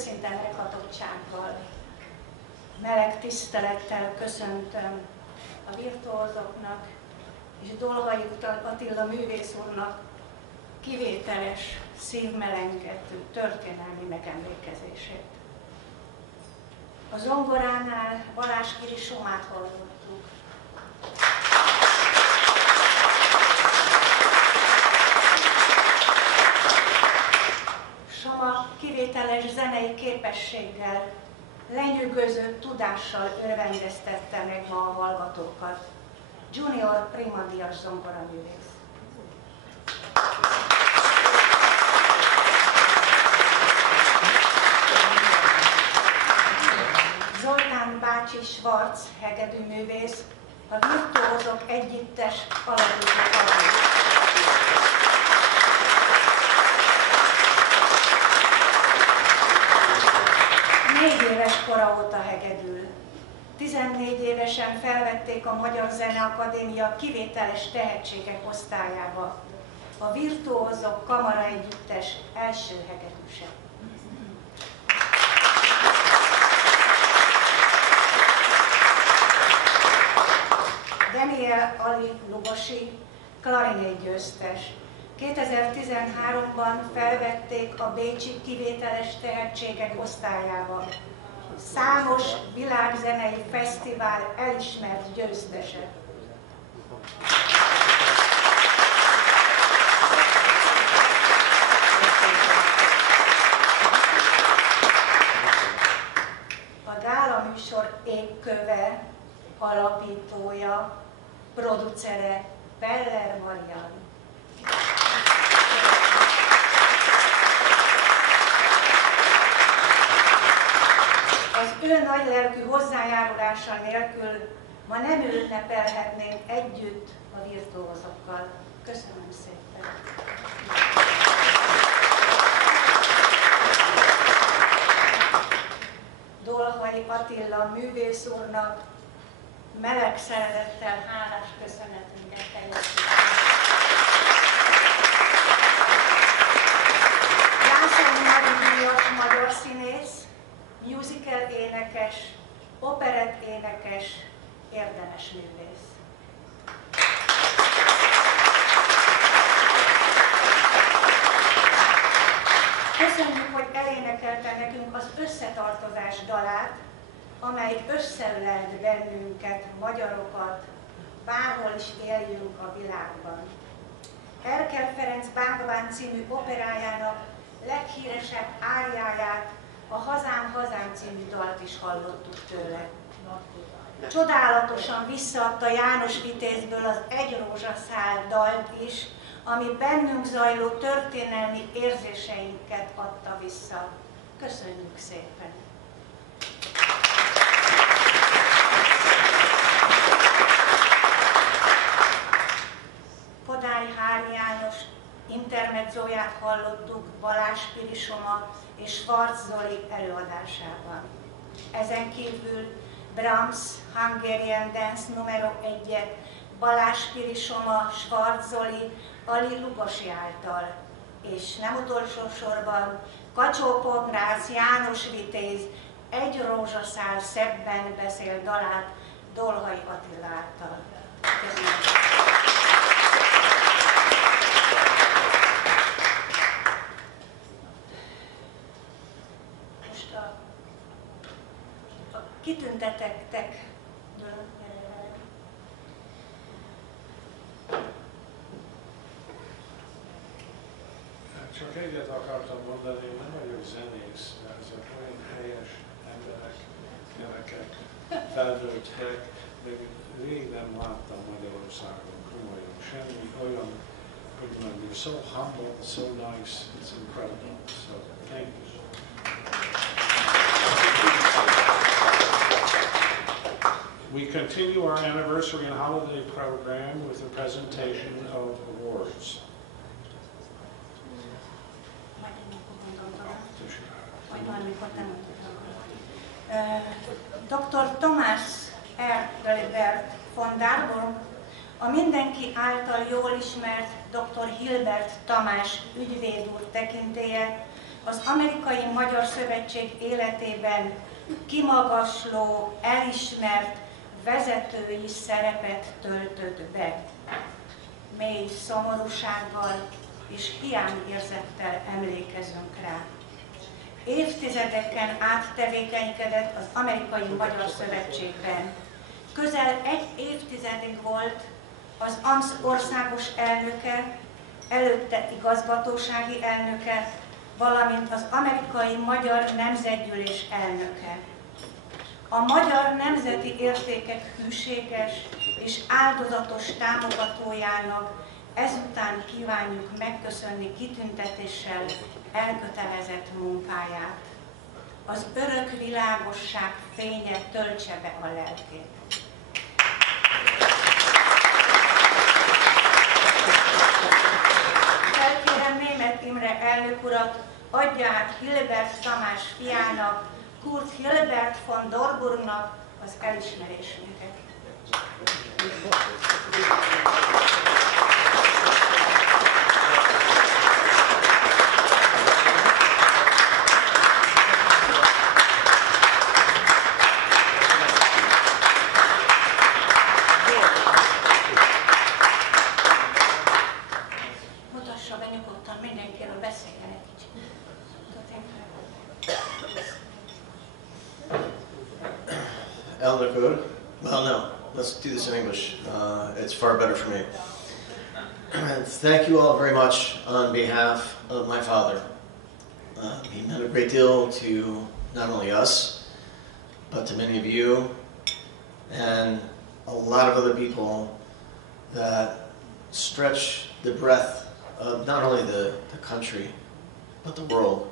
őszinte meghatottsággal, meleg tisztelettel köszöntöm a virtuózoknak és Dolgai Attila művész úrnak kivételes, szívmelengető történelmi megemlékezését. A zongoránál Balázs Kiri Somát hallottuk. Soma kivételes zenei képességgel, lenyűgöző tudással örvendeztette meg ma a hallgatókat. Junior primadias zongoraművész. Zoltán bácsi Schwarz hegedűművész, a virtuózok együttes alapító tagja. Négy éves kora óta hegedül. 14 évesen felvették a Magyar Zeneakadémia kivételes tehetségek osztályába. A virtuózok kamara együttes első hegedűse. Daniel Ali Lugosi, klarinét győztes. 2013-ban felvették a bécsi kivételes tehetségek osztályába. Számos világzenei fesztivál elismert győztese. A gálaműsor égköve, alapítója, producere Peller Marian. Az ő nagylelkű hozzájárulása nélkül ma nem ünnepelhetnénk együtt a virtuózokkal. Köszönöm szépen! Dolgai Attila művész úrnak meleg szeretettel hálás köszönetünket teljesíteni. Jászai Díjas magyar színész, musical énekes, operett énekes, érdemes művész. Köszönjük, hogy elénekelte nekünk az összetartozás dalát, amely összeölelt bennünket, magyarokat, bárhol is éljünk a világban. Erkel Ferenc Bánkabán című operájának leghíresebb áriáját, a Hazám, Hazám című dalt is hallottuk tőle. Csodálatosan visszaadta János Vitézből az Egy rózsaszál dalt is, ami bennünk zajló történelmi érzéseinket adta vissza. Köszönjük szépen! Kodály Hári János intermedzóját hallottuk Balázs Piri Soma és Schwarz Zoli előadásában. Ezen kívül Brahms Hungarian Dance numero 1-et Balázs Piri Soma, Schwarz Zoli, Ali Lugosi által, és nem utolsó sorban Kacsó-Pongrácz János Vitéz Egy rózsaszál szebben beszél dalát Dolgai Attila által. Köszönöm. Most a kitüntetettek Csak egyet akartam mondani, én nem vagyok zenész, de ezek olyan helyes emberek, gyerekek, felnőttek, de rég nem láttam Magyarországon komolyan semmi olyan, hogy mondjuk, so humble, so nice, it's incredible. So, thank you. We continue our anniversary and holiday program with a presentation of awards. Dr. Tamás Erdelbert von Darburg, a mindenki által jól ismert dr. Hilbert Tamás ügyvéd úr tekintélye az Amerikai Magyar Szövetség életében kimagasló, elismert vezetői szerepet töltött be. Mély szomorúsággal és hiányérzettel emlékezünk rá. Évtizedeken át tevékenykedett az Amerikai Magyar Szövetségben. Közel egy évtizedig volt az AMSZ országos elnöke, előtte igazgatósági elnöke, valamint az Amerikai Magyar Nemzetgyűlés elnöke. A magyar nemzeti értékek hűséges és áldozatos támogatójának ezután kívánjuk megköszönni kitüntetéssel elkötelezett munkáját. Az örök világosság fénye töltse be a lelkét. Felkérem Németh Imre elnök urat, adja át Hilbert Tamás fiának, Kurt Hilbert von Dorburgnak az elismerésünket. Mutassa be nyugodtan, mindenkiről beszéljen egy kicsit. Elnök úr, well, no, let's do this in English. It's far better for me. And thank you all very much on behalf of my father. He meant a great deal to not only us, but to many of you, and a lot of other people that stretch the breadth of not only the country, but the world.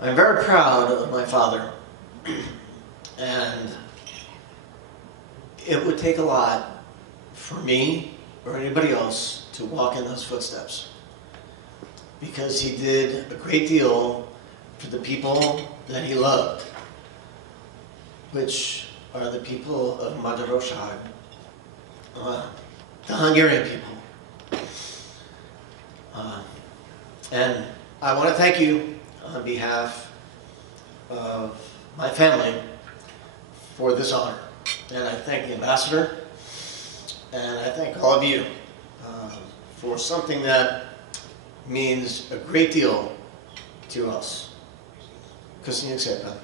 I'm very proud of my father. And it would take a lot for me or anybody else to walk in those footsteps, because he did a great deal for the people that he loved, which are the people of Magyarország, the Hungarian people. And I want to thank you on behalf of my family for this honor. And I thank the ambassador, and I thank all of you for something that means a great deal to us. Köszönjük szépen!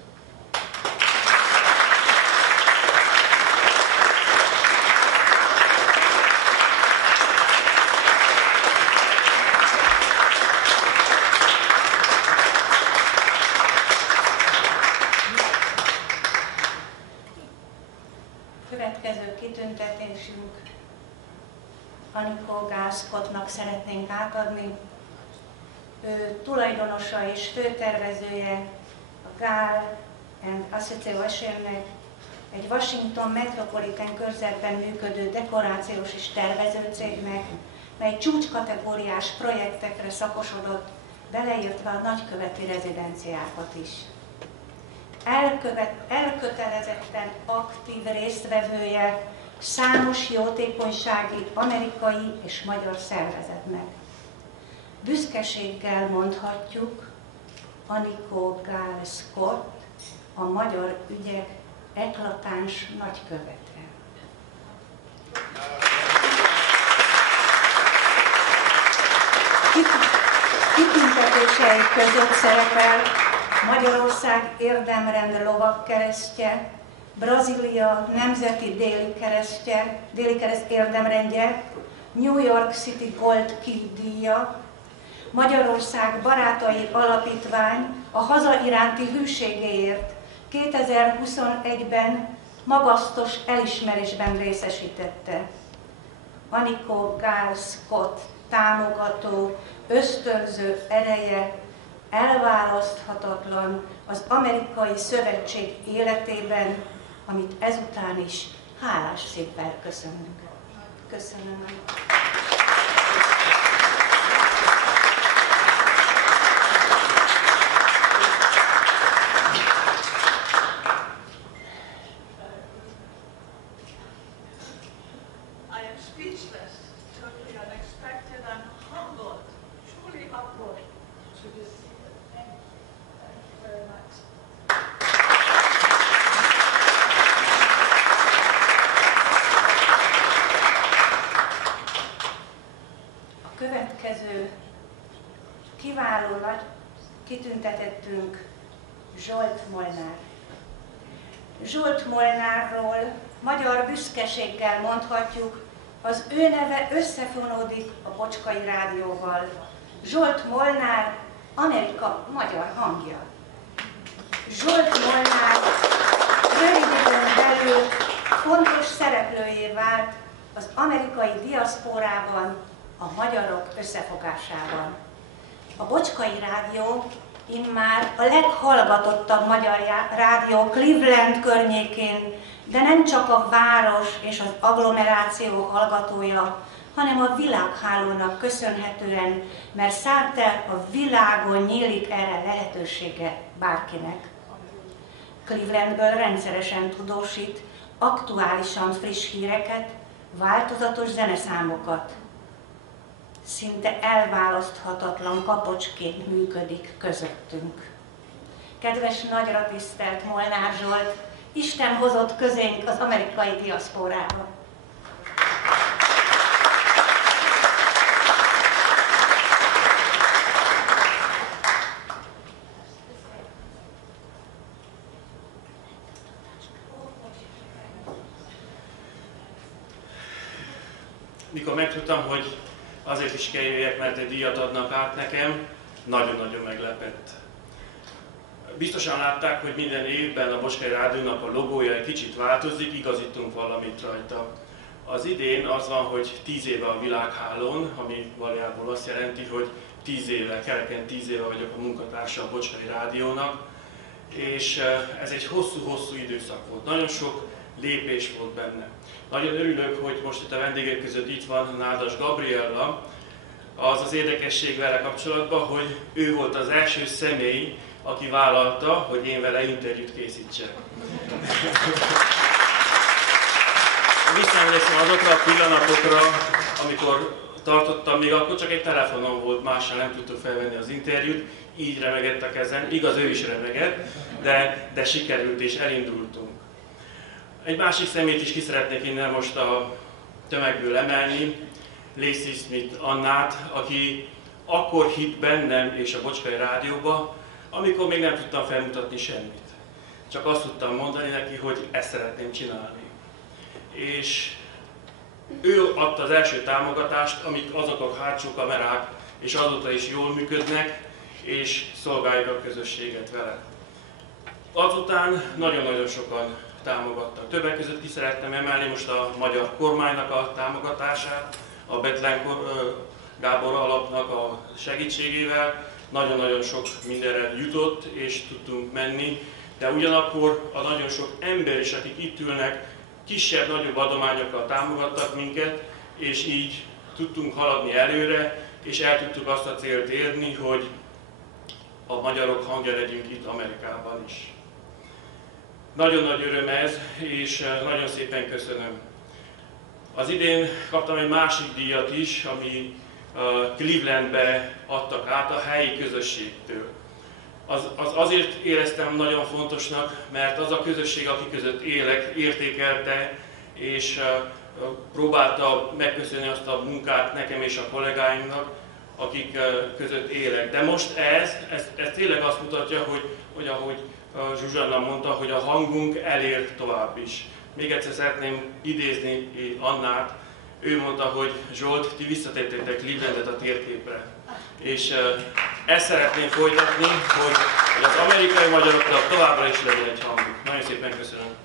Következő kitüntetésünk Anikó Gászkotnak szeretnénk átadni. Ő tulajdonosa és főtervezője a Gál and Association-nek, egy Washington Metropolitan körzetben működő dekorációs és tervezőcégnek, mely csúcskategóriás projektekre szakosodott, beleértve a nagyköveti rezidenciákat is. Elkötelezetten aktív résztvevője számos jótékonysági amerikai és magyar szervezetnek. Büszkeséggel mondhatjuk, Anikó Gál Scott a magyar ügyek eklatáns nagykövete. Kitüntetései között szerepel Magyarország érdemrend lovagkeresztje, Brazília nemzeti déli kereszt érdemrendje, New York City Gold Key díja, Magyarország Barátai Alapítvány a haza iránti hűségéért 2021-ben magasztos elismerésben részesítette. Anikó Gál Scott támogató, ösztönző ereje elválaszthatatlan az Amerikai Szövetség életében, amit ezután is hálás szívvel köszönünk. Köszönöm. I am speechless, totally unexpected and humbled, truly upward to this A következő kiváló nagy kitüntetettünk Zsolt Molnár. Zsolt Molnárról magyar büszkeséggel mondhatjuk, az ő neve összefonódik a Bocskai Rádióval. Zsolt Molnár, Amerika magyar hangja. Zsolt Molnár rövid időn belül fontos szereplőjé vált az amerikai diaszpórában, a magyarok összefogásában. A Bocskai Rádió immár a leghallgatottabb magyar rádió Cleveland környékén, de nem csak a város és az agglomeráció hallgatója, hanem a világhálónak köszönhetően, mert szerte a világon nyílik erre lehetősége bárkinek. Clevelandből rendszeresen tudósít, aktuálisan friss híreket, változatos zeneszámokat. Szinte elválaszthatatlan kapocsként működik közöttünk. Kedves, nagyra tisztelt Molnár Zsolt, Isten hozott közénk az amerikai diaszpórába. Mikor megtudtam, hogy azért is kell jöjjek, mert egy díjat adnak át nekem, nagyon-nagyon meglepett. Biztosan látták, hogy minden évben a Bocskai Rádiónak a logója egy kicsit változik, igazítunk valamit rajta. Az idén az van, hogy 10 éve a világhálón, ami valójában azt jelenti, hogy 10 éve, kereken 10 éve vagyok a munkatársa a Bocskai Rádiónak, és ez egy hosszú-hosszú időszak volt. Nagyon sok lépés volt benne. Nagyon örülök, hogy most itt a vendégek között itt van Nádas Gabriella. Az érdekesség vele kapcsolatban, hogy ő volt az első személy, aki vállalta, hogy én vele interjút készítsek. Visszaemlékszem azokra a pillanatokra, amikor tartottam, még akkor csak egy telefonon volt, mással nem tudtuk felvenni az interjút, így remegett a kezem, igaz, ő is remegett, de sikerült és elindultunk. Egy másik személyt is ki szeretnék innen most a tömegből emelni, Lacey Smith Annát, aki akkor hitt bennem és a Bocskai Rádióba, amikor még nem tudtam felmutatni semmit. Csak azt tudtam mondani neki, hogy ezt szeretném csinálni. És ő adta az első támogatást, amik azok a hátsó kamerák, és azóta is jól működnek, és szolgáljuk a közösséget vele. Azután nagyon-nagyon sokan támogattak. Többek között ki szeretném emelni most a magyar kormánynak a támogatását, a Betlen Gábor alapnak a segítségével. Nagyon-nagyon sok mindenre jutott és tudtunk menni, de ugyanakkor a nagyon sok ember is, akik itt ülnek, kisebb-nagyobb adományokkal támogattak minket, és így tudtunk haladni előre, és el tudtuk azt a célt érni, hogy a magyarok hangja legyünk itt Amerikában is. Nagyon nagy öröm ez, és nagyon szépen köszönöm. Az idén kaptam egy másik díjat is, ami Clevelandbe adtak át a helyi közösségtől. Azért éreztem nagyon fontosnak, mert az a közösség, aki között élek, értékelte, és próbálta megköszönni azt a munkát nekem és a kollégáimnak, akik között élek. De most ez tényleg azt mutatja, hogy ahogy Zsuzsanna mondta, hogy a hangunk elér tovább is. Még egyszer szeretném idézni Annát. Ő mondta, hogy Zsolt, ti visszatettétek Clevelandet a térképre. És ezt szeretném folytatni, hogy az amerikai magyaroknak továbbra is legyen egy hangjuk. Nagyon szépen köszönöm.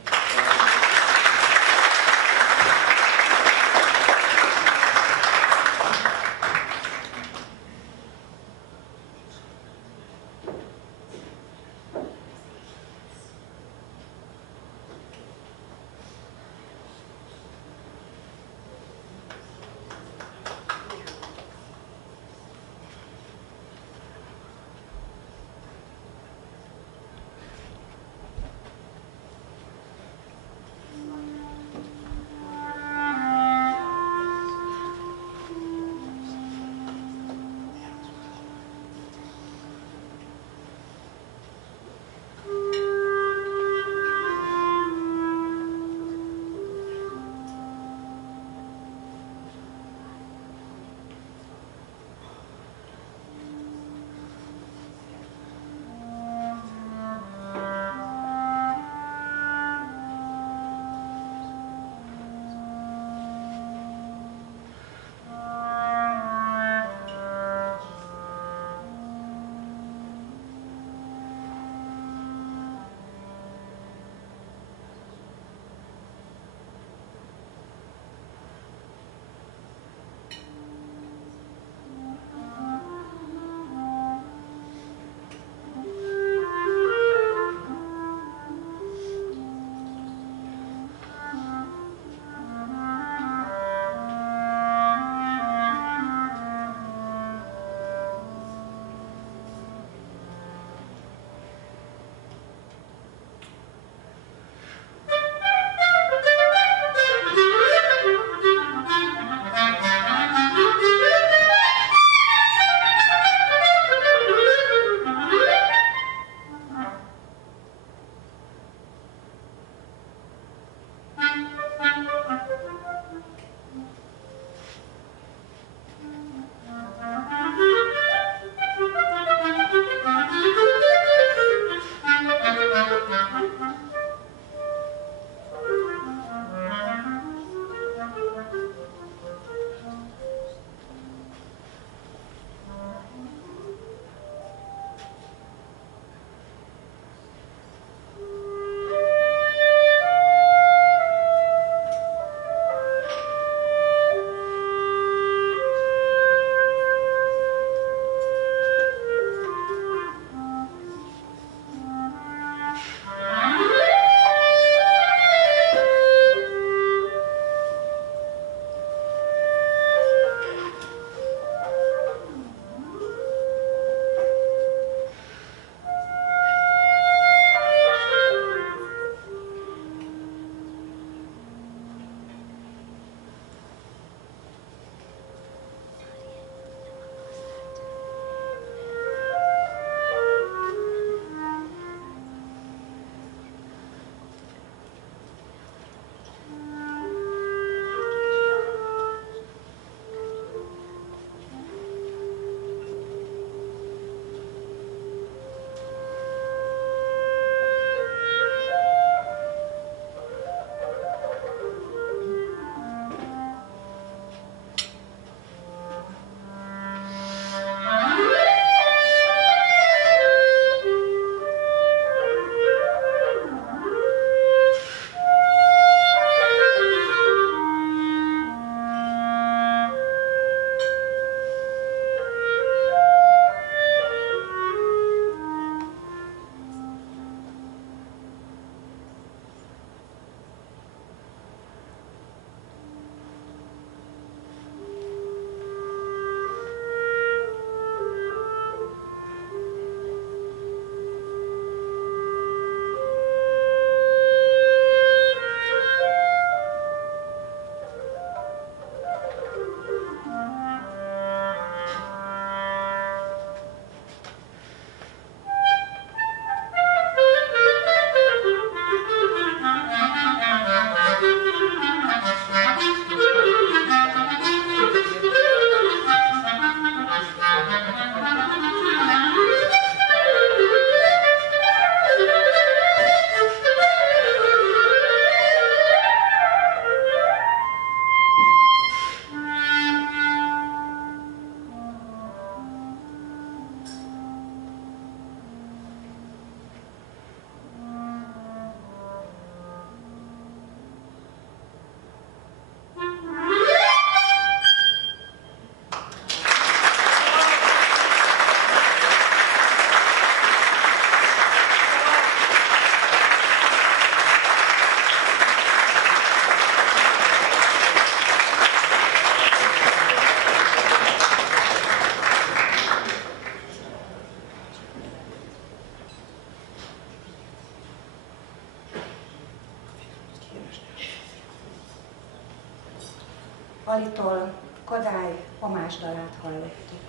Alitól Kodály homásdalát hallottuk.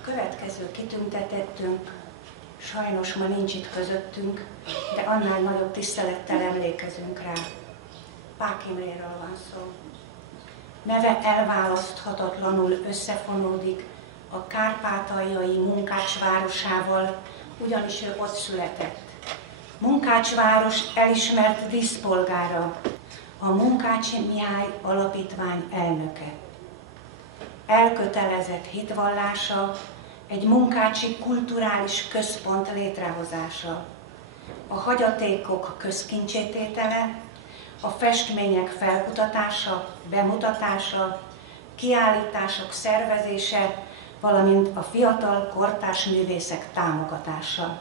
A következő kitüntetettünk sajnos ma nincs itt közöttünk, de annál nagyobb tisztelettel emlékezünk rá. Pák Imréről van szó. Neve elválaszthatatlanul összefonódik a kárpátaljai Munkács városával, ugyanis ő ott született. Munkácsváros elismert díszpolgára, a Munkácsi Mihály Alapítvány elnöke. Elkötelezett hitvallása, egy munkácsi kulturális központ létrehozása, a hagyatékok közkincsététele, a festmények felkutatása, bemutatása, kiállítások szervezése, valamint a fiatal kortárs művészek támogatása.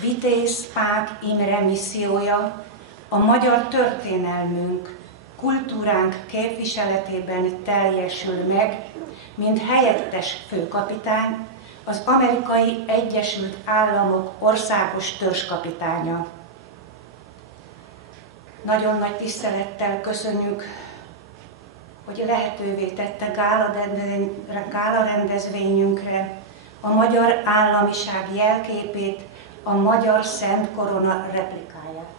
Vitéz Pák Imre missziója a magyar történelmünk, kultúránk képviseletében teljesül meg, mint helyettes főkapitány, az Amerikai Egyesült Államok országos törzskapitánya. Nagyon nagy tisztelettel köszönjük, hogy lehetővé tette gála rendezvényünkre a magyar államiság jelképét, a magyar Szent Korona replikáját.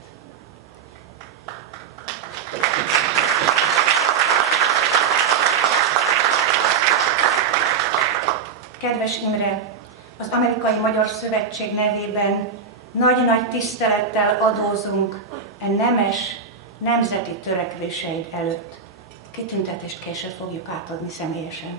Kedves Imre, az Amerikai Magyar Szövetség nevében nagy-nagy tisztelettel adózunk e nemes, nemzeti törekvéseid előtt. Kitüntetést később fogjuk átadni személyesen.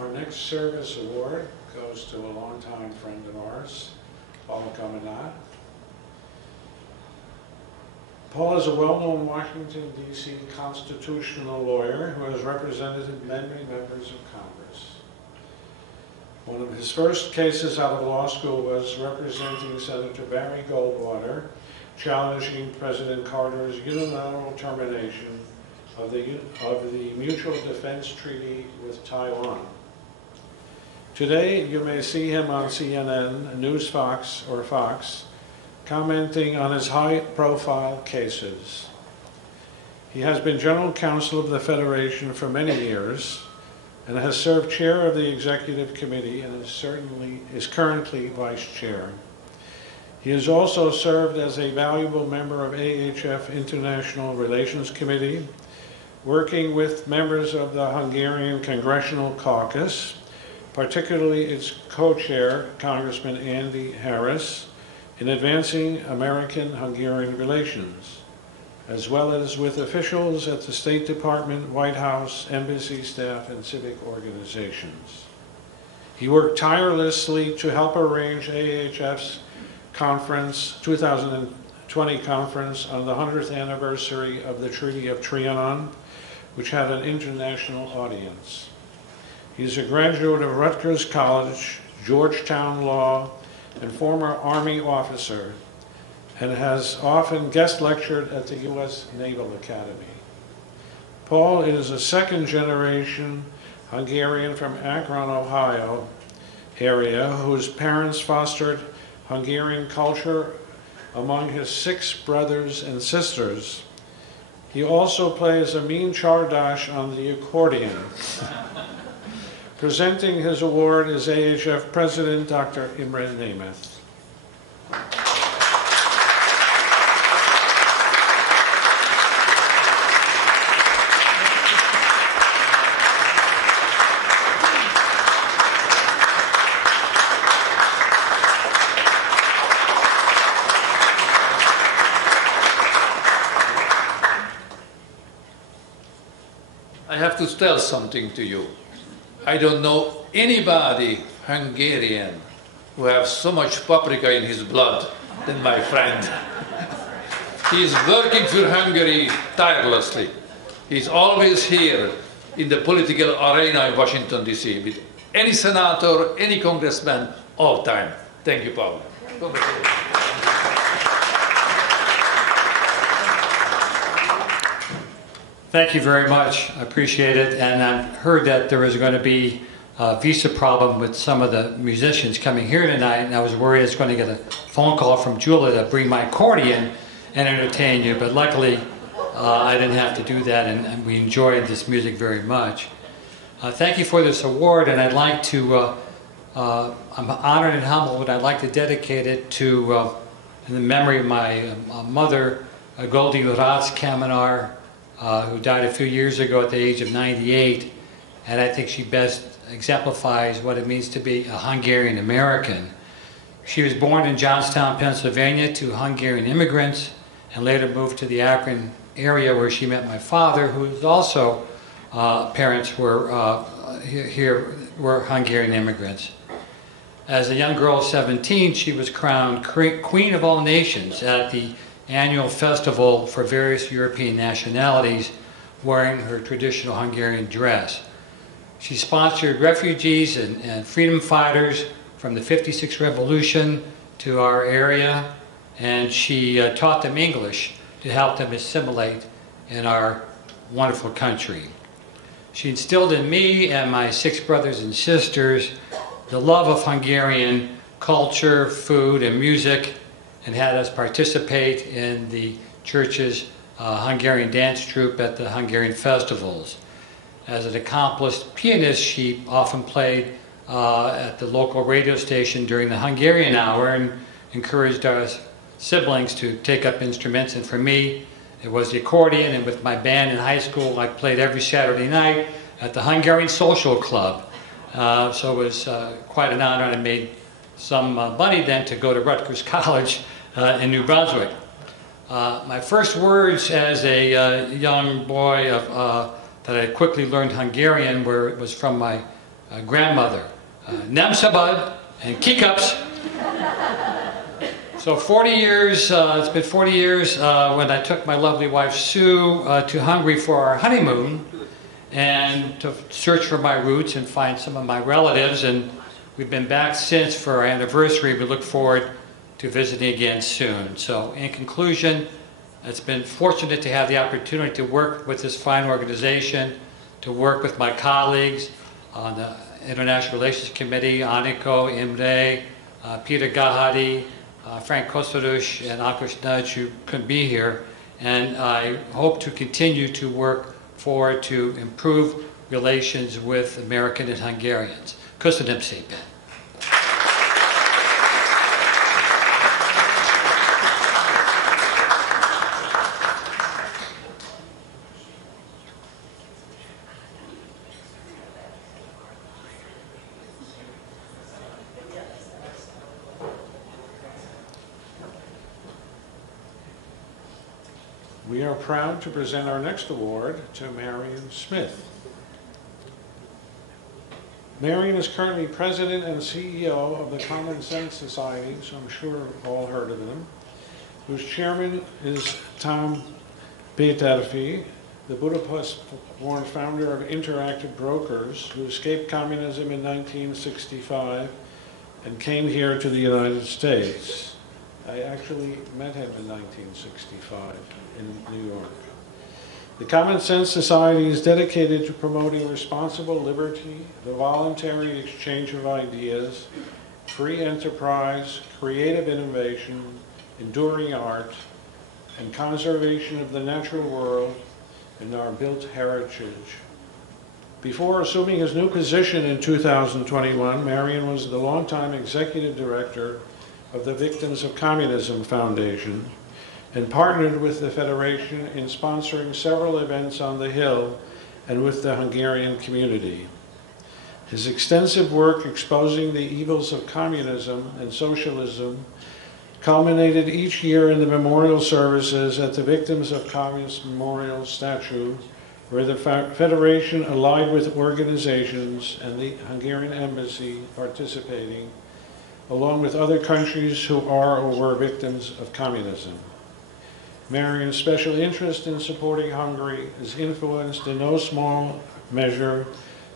Our next service award goes to a longtime friend of ours, Paul Gamenat. Paul is a well-known Washington, D.C. constitutional lawyer who has represented many members of Congress. One of his first cases out of law school was representing Senator Barry Goldwater, challenging President Carter's unilateral termination of the Mutual Defense Treaty with Taiwan. Today, you may see him on CNN, News Fox, or Fox, commenting on his high-profile cases. He has been General Counsel of the Federation for many years and has served chair of the Executive Committee and is currently Vice Chair. He has also served as a valuable member of AHF International Relations Committee, working with members of the Hungarian Congressional Caucus, particularly its co-chair, Congressman Andy Harris, in advancing American-Hungarian relations, as well as with officials at the State Department, White House, embassy staff, and civic organizations. He worked tirelessly to help arrange AHF's conference, 2020 conference on the 100th anniversary of the Treaty of Trianon, which had an international audience. He's a graduate of Rutgers College, Georgetown Law, and former Army officer, and has often guest lectured at the U.S. Naval Academy. Paul is a second-generation Hungarian from Akron, Ohio area, whose parents fostered Hungarian culture among his 6 brothers and sisters. He also plays a mean chardash on the accordion. Presenting his award is AHF President Dr. Imre Nemeth. I have to tell something to you. I don't know anybody Hungarian who has so much paprika in his blood than my friend. He is working for Hungary tirelessly. He's always here in the political arena in Washington, D.C. with any senator, any congressman, all time. Thank you, Paul. Thank you very much. I appreciate it. And I've heard that there was going to be a visa problem with some of the musicians coming here tonight, and I was worried I was going to get a phone call from Julia to bring my accordion and entertain you, but luckily I didn't have to do that, and we enjoyed this music very much. Thank you for this award, and I'd like to, I'm honored and humbled, but I'd like to dedicate it to, in the memory of my mother, Goldie Kamenar, who died a few years ago at the age of 98, and I think she best exemplifies what it means to be a Hungarian American. She was born in Johnstown, Pennsylvania to Hungarian immigrants, and later moved to the Akron area where she met my father, who's also parents were were Hungarian immigrants. As a young girl of 17, she was crowned Queen of All Nations at the annual festival for various European nationalities, wearing her traditional Hungarian dress. She sponsored refugees and freedom fighters from the '56 revolution to our area, and she taught them English to help them assimilate in our wonderful country. She instilled in me and my 6 brothers and sisters the love of Hungarian culture, food, and music, and had us participate in the church's Hungarian dance troupe at the Hungarian festivals. As an accomplished pianist, she often played at the local radio station during the Hungarian hour and encouraged our siblings to take up instruments. And for me, it was the accordion, and with my band in high school, I played every Saturday night at the Hungarian Social Club. So it was quite an honor, and I made some money then to go to Rutgers College in New Brunswick. My first words as a young boy that I quickly learned Hungarian was from my grandmother, Nem szabad and Kikups. So 40 years, it's been 40 years when I took my lovely wife Sue to Hungary for our honeymoon and to search for my roots and find some of my relatives, and we've been back since for our anniversary. We look forward to visiting again soon. So in conclusion, it's been fortunate to have the opportunity to work with this fine organization, to work with my colleagues on the International Relations Committee, Aniko, Imre, Peter Gahadi, Frank Kostodush, and Akos Nagy, who couldn't be here. And I hope to continue to work forward to improve relations with American and Hungarians. Köszönöm szépen. We are proud to present our next award to Marion Smith. Marion is currently President and CEO of the Common Sense Society, so I'm sure you've all heard of them, whose chairman is Tom Péterfi, the Budapest-born founder of Interactive Brokers, who escaped communism in 1965 and came here to the United States. I actually met him in 1965 in New York. The Common Sense Society is dedicated to promoting responsible liberty, the voluntary exchange of ideas, free enterprise, creative innovation, enduring art, and conservation of the natural world and our built heritage. Before assuming his new position in 2021, Marion was the longtime executive director of the Victims of Communism Foundation and partnered with the Federation in sponsoring several events on the Hill and with the Hungarian community. His extensive work exposing the evils of communism and socialism culminated each year in the memorial services at the Victims of Communism Memorial Statue, where the Federation allied with organizations and the Hungarian Embassy participating, along with other countries who are or were victims of communism. Marion's special interest in supporting Hungary is influenced in no small measure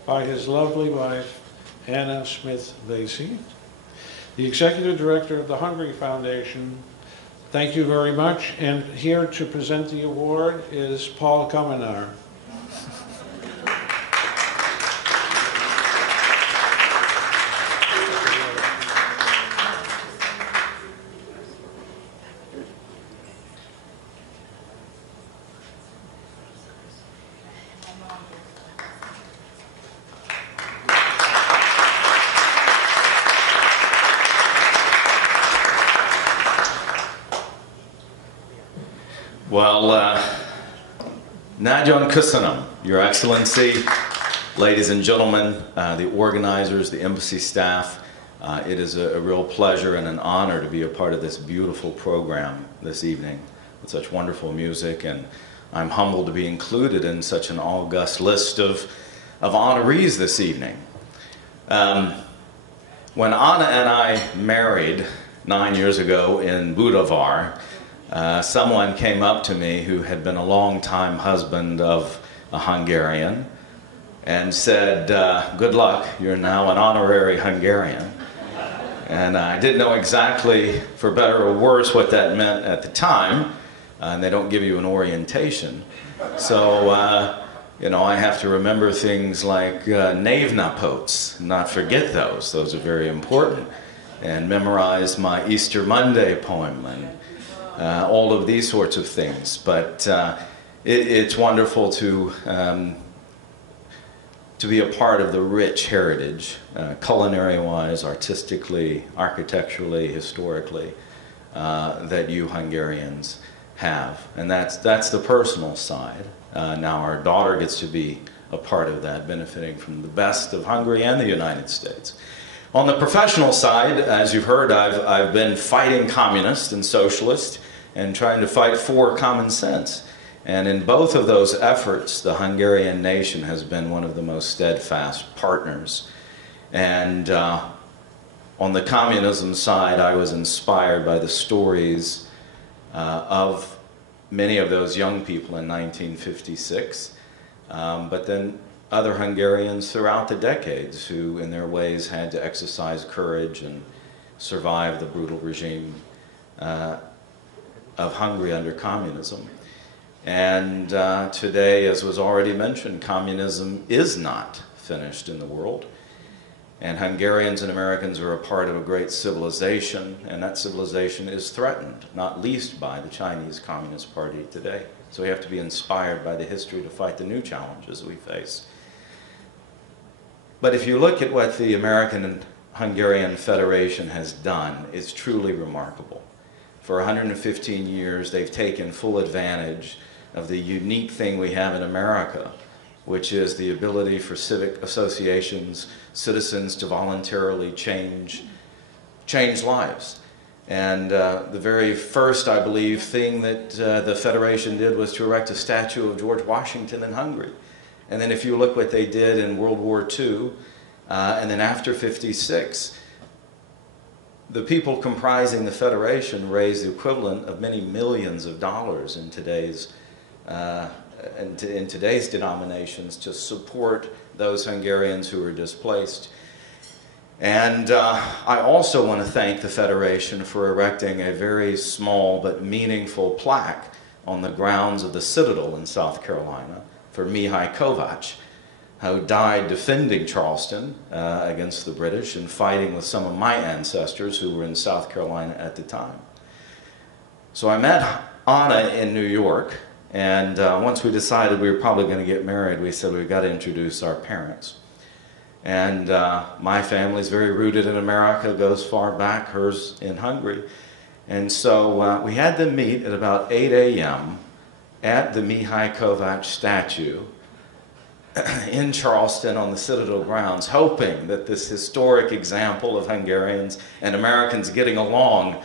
by his lovely wife, Anna Smith-Lacey, the executive director of the Hungary Foundation. Thank you very much, and here to present the award is Paul Kamenar. Well, nagyon köszönöm, Your Excellency, ladies and gentlemen, the organizers, the embassy staff. It is a real pleasure and an honor to be a part of this beautiful program this evening with such wonderful music, and I'm humbled to be included in such an august list of honorees this evening. When Anna and I married 9 years ago in Budavar, someone came up to me who had been a long-time husband of a Hungarian and said, good luck, you're now an honorary Hungarian. And I didn't know exactly, for better or worse, what that meant at the time, and they don't give you an orientation. So, you know, I have to remember things like Névnapots, not forget those. Those are very important. And memorize my Easter Monday poem and all of these sorts of things. But it's wonderful to be a part of the rich heritage, culinary-wise, artistically, architecturally, historically, that you Hungarians have. And that's the personal side. Now our daughter gets to be a part of that, benefiting from the best of Hungary and the United States. On the professional side, as you've heard, I've been fighting communists and socialists and trying to fight for common sense. And in both of those efforts, the Hungarian nation has been one of the most steadfast partners. And on the communism side, I was inspired by the stories of many of those young people in 1956, but then other Hungarians throughout the decades who, in their ways, had to exercise courage and survive the brutal regime of Hungary under communism. And today, as was already mentioned, communism is not finished in the world. And Hungarians and Americans are a part of a great civilization, and that civilization is threatened, not least by the Chinese Communist Party today. So we have to be inspired by the history to fight the new challenges we face. But if you look at what the American and Hungarian Federation has done, it's truly remarkable. For 115 years, they've taken full advantage of the unique thing we have in America, which is the ability for civic associations, citizens to voluntarily change lives. And the very first, I believe, thing that the Federation did was to erect a statue of George Washington in Hungary. And then if you look what they did in World War II, and then after '56, the people comprising the Federation raised the equivalent of many millions of dollars in today's denominations to support those Hungarians who were displaced. And I also want to thank the Federation for erecting a very small but meaningful plaque on the grounds of the Citadel in South Carolina for Mihai Kovács, who died defending Charleston against the British and fighting with some of my ancestors who were in South Carolina at the time. So I met Anna in New York, and once we decided we were probably going to get married, we said we've got to introduce our parents. And my family's very rooted in America, goes far back, hers in Hungary. And so we had them meet at about 8 a.m. at the Mihai Kovács statue in Charleston on the Citadel grounds, hoping that this historic example of Hungarians and Americans getting along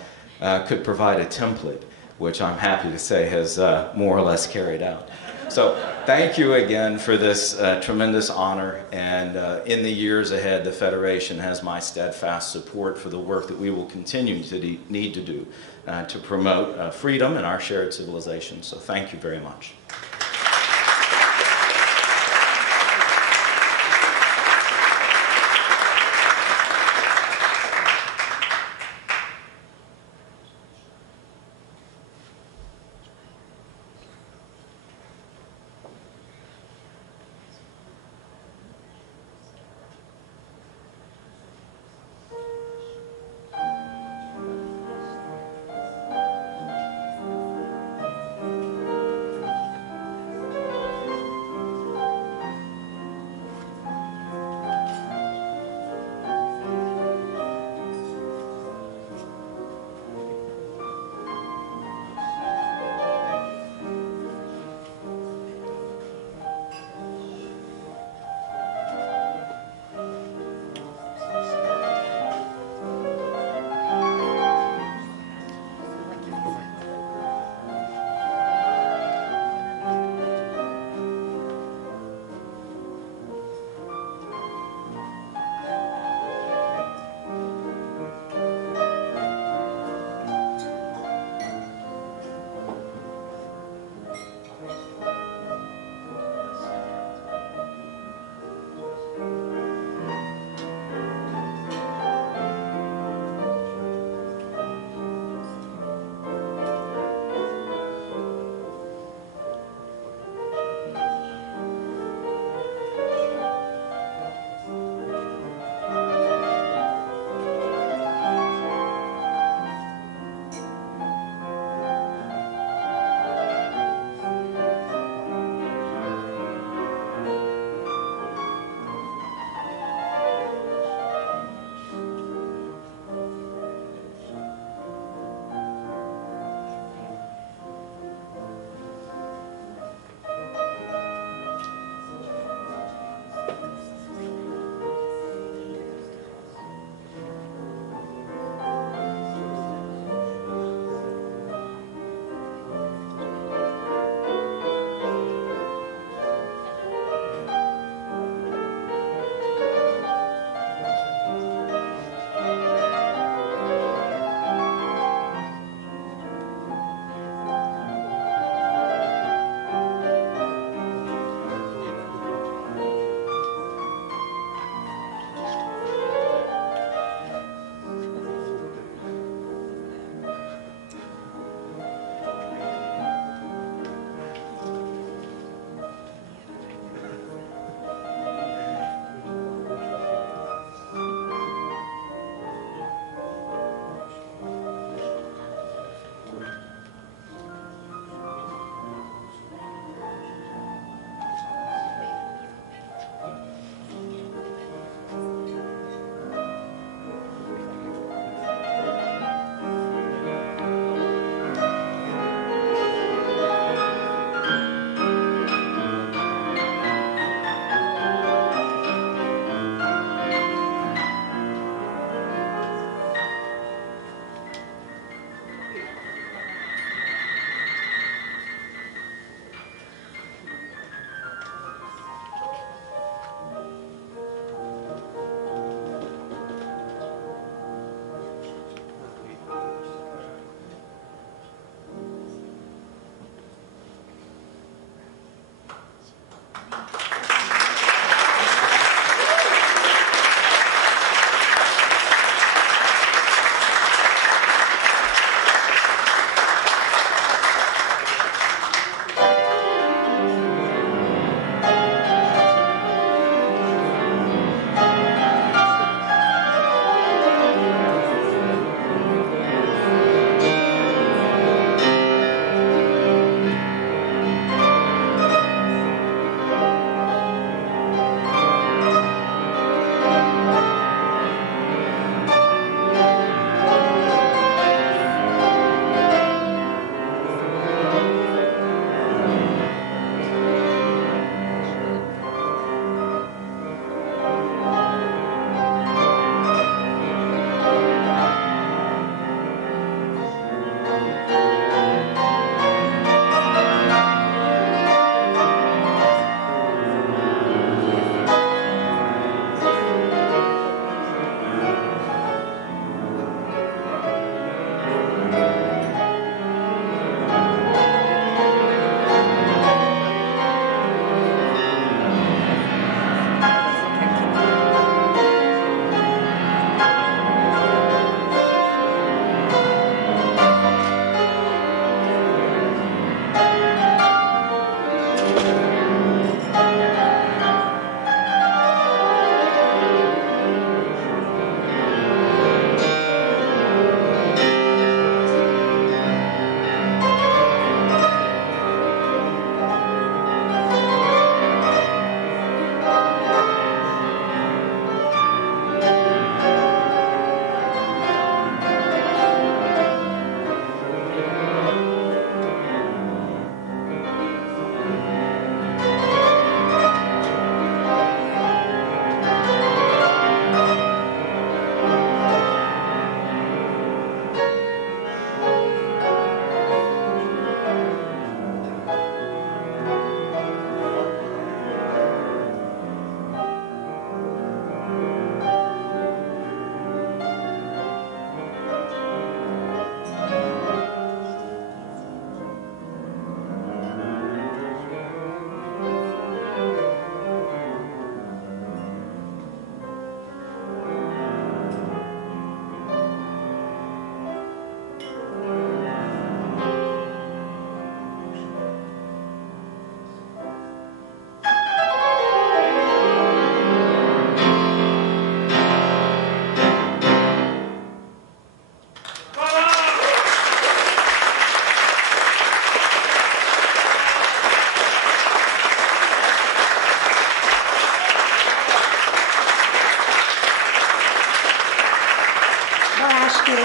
could provide a template, which I'm happy to say has more or less carried out. So thank you again for this tremendous honor, and in the years ahead, the Federation has my steadfast support for the work that we will continue to need to do to promote freedom and our shared civilization. So thank you very much.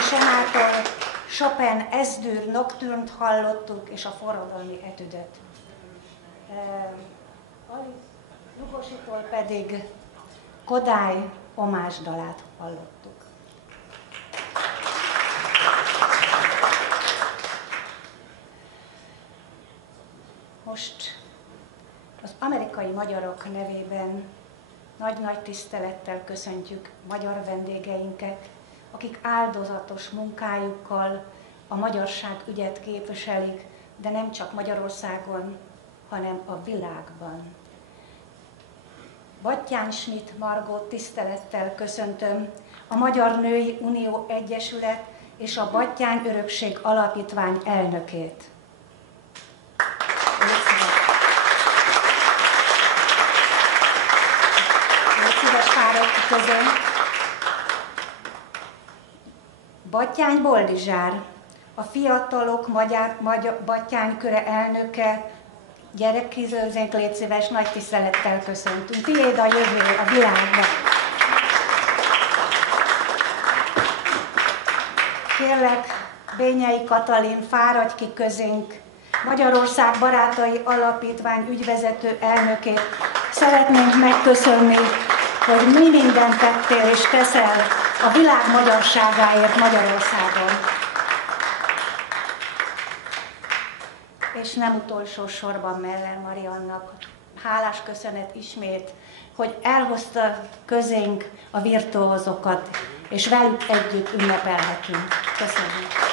Somától Chopin Esdür Nocturne-t hallottuk, és a forradalmi etüdöt. Lugositól pedig Kodály omásdalát hallottuk. Most az amerikai magyarok nevében nagy-nagy tisztelettel köszöntjük magyar vendégeinket, akik áldozatos munkájukkal a magyarság ügyet képviselik, de nem csak Magyarországon, hanem a világban. Battyán Schmidt Margót tisztelettel köszöntöm, a Magyar Női Unió Egyesület és a Battyány Örökség Alapítvány elnökét. Battyány Boldizsár, a Fiatalok Battyány Köre elnöke, gyerekkizőzénk, légy szíves, nagy tisztelettel köszöntünk. Tiéd a jövő a világban. Kérlek, Bényei Katalin, fáradj ki közénk, Magyarország Barátai Alapítvány ügyvezető elnökét. Szeretnénk megköszönni, hogy mi mindent tettél és teszel a világ magyarságáért Magyarországon. És nem utolsó sorban Meller Mariannak hálás köszönet ismét, hogy elhozta közénk a virtuózokat, és velük együtt ünnepelhetünk. Köszönjük!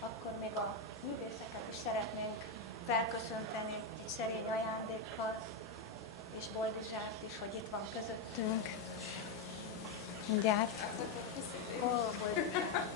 Akkor még a művészeket is szeretnénk felköszönteni egy szerény ajándékkal, és Boldizsárt is, hogy itt van közöttünk. Mindjárt. Ó, Boldizsár.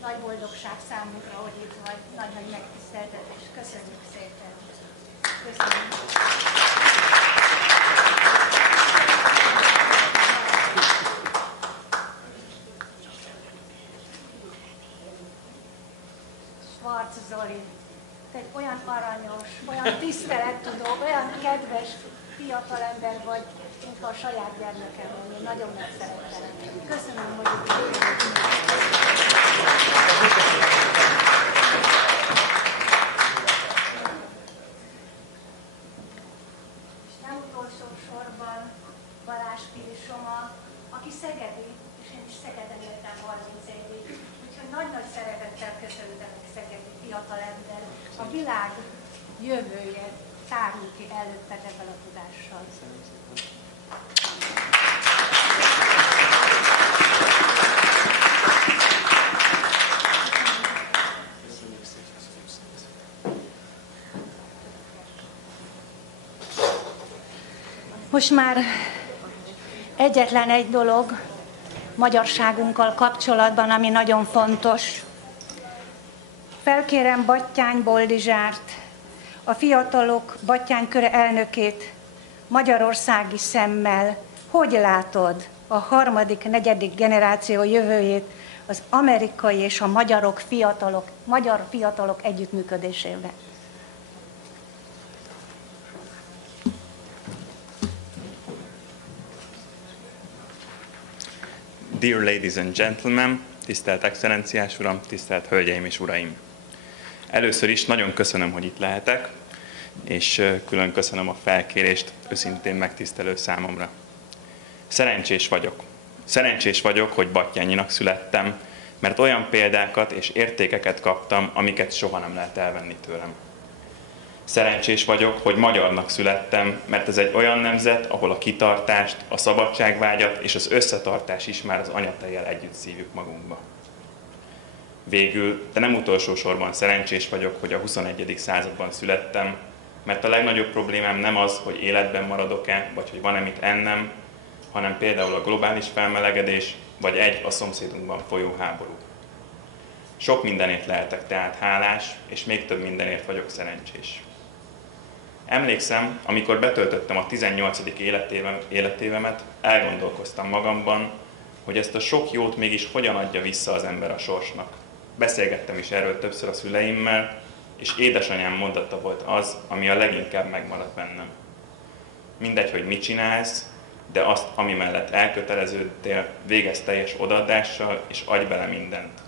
Nagy boldogság számunkra, hogy itt vagy, nagy-nagy megtiszteltetés. Köszönjük szépen! Köszönjük! Schwarz Zoli, te egy olyan aranyos, olyan tisztelettudó, olyan kedves fiatalember vagy, mintha a saját gyermekem lenni. Nagyon megszerettem. Köszönöm, hogy itt és nem utolsó sorban Balázs Pili Soma, aki szegedi, és én is Szegeden éltem 30 évig, úgyhogy nagy-nagy szeretettel köszöntöm szegedi fiatalember. A világ jövője tárul ki előtted ebben a tudással. Most már egyetlen egy dolog magyarságunkkal kapcsolatban, ami nagyon fontos. Felkérem Battyány Boldizsárt, a Fiatalok Battyány Köre elnökét magyarországi szemmel. Hogy látod a harmadik, negyedik generáció jövőjét az amerikai és a magyar fiatalok együttműködésében? Dear ladies and gentlemen, tisztelt Excellenciás Uram, tisztelt Hölgyeim és Uraim! Először is nagyon köszönöm, hogy itt lehetek, és külön köszönöm a felkérést, őszintén megtisztelő számomra. Szerencsés vagyok. Szerencsés vagyok, hogy battyányinak születtem, mert olyan példákat és értékeket kaptam, amiket soha nem lehet elvenni tőlem. Szerencsés vagyok, hogy magyarnak születtem, mert ez egy olyan nemzet, ahol a kitartást, a szabadságvágyat és az összetartás is már az anyatejjel együtt szívjuk magunkba. Végül, de nem utolsó sorban szerencsés vagyok, hogy a 21. században születtem, mert a legnagyobb problémám nem az, hogy életben maradok-e, vagy hogy van-e mit ennem, hanem például a globális felmelegedés, vagy a szomszédunkban folyó háború. Sok mindenért lehetek tehát hálás, és még több mindenért vagyok szerencsés. Emlékszem, amikor betöltöttem a 18. életévemet, elgondolkoztam magamban, hogy ezt a sok jót mégis hogyan adja vissza az ember a sorsnak. Beszélgettem is erről többször a szüleimmel, és édesanyám mondata volt az, ami a leginkább megmaradt bennem. Mindegy, hogy mit csinálsz, de azt, ami mellett elköteleződtél, végezz teljes odaadással, és adj bele mindent.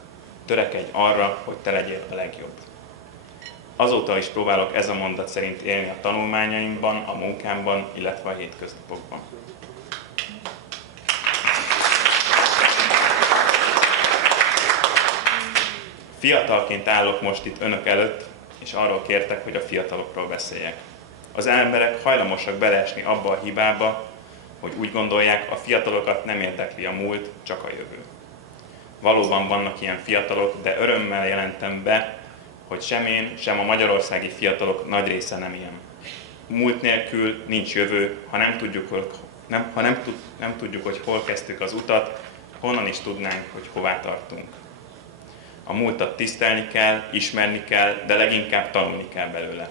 Törekedj arra, hogy te legyél a legjobb. Azóta is próbálok ez a mondat szerint élni a tanulmányaimban, a munkámban, illetve a hétköznapokban. Fiatalként állok most itt önök előtt, és arról kértek, hogy a fiatalokról beszéljek. Az emberek hajlamosak beleesni abba a hibába, hogy úgy gondolják, a fiatalokat nem érdekli a múlt, csak a jövő. Valóban vannak ilyen fiatalok, de örömmel jelentem be, hogy sem én, sem a magyarországi fiatalok nagy része nem ilyen. Múlt nélkül nincs jövő, ha nem tudjuk, hogy hol kezdtük az utat, honnan is tudnánk, hogy hová tartunk. A múltat tisztelni kell, ismerni kell, de leginkább tanulni kell belőle.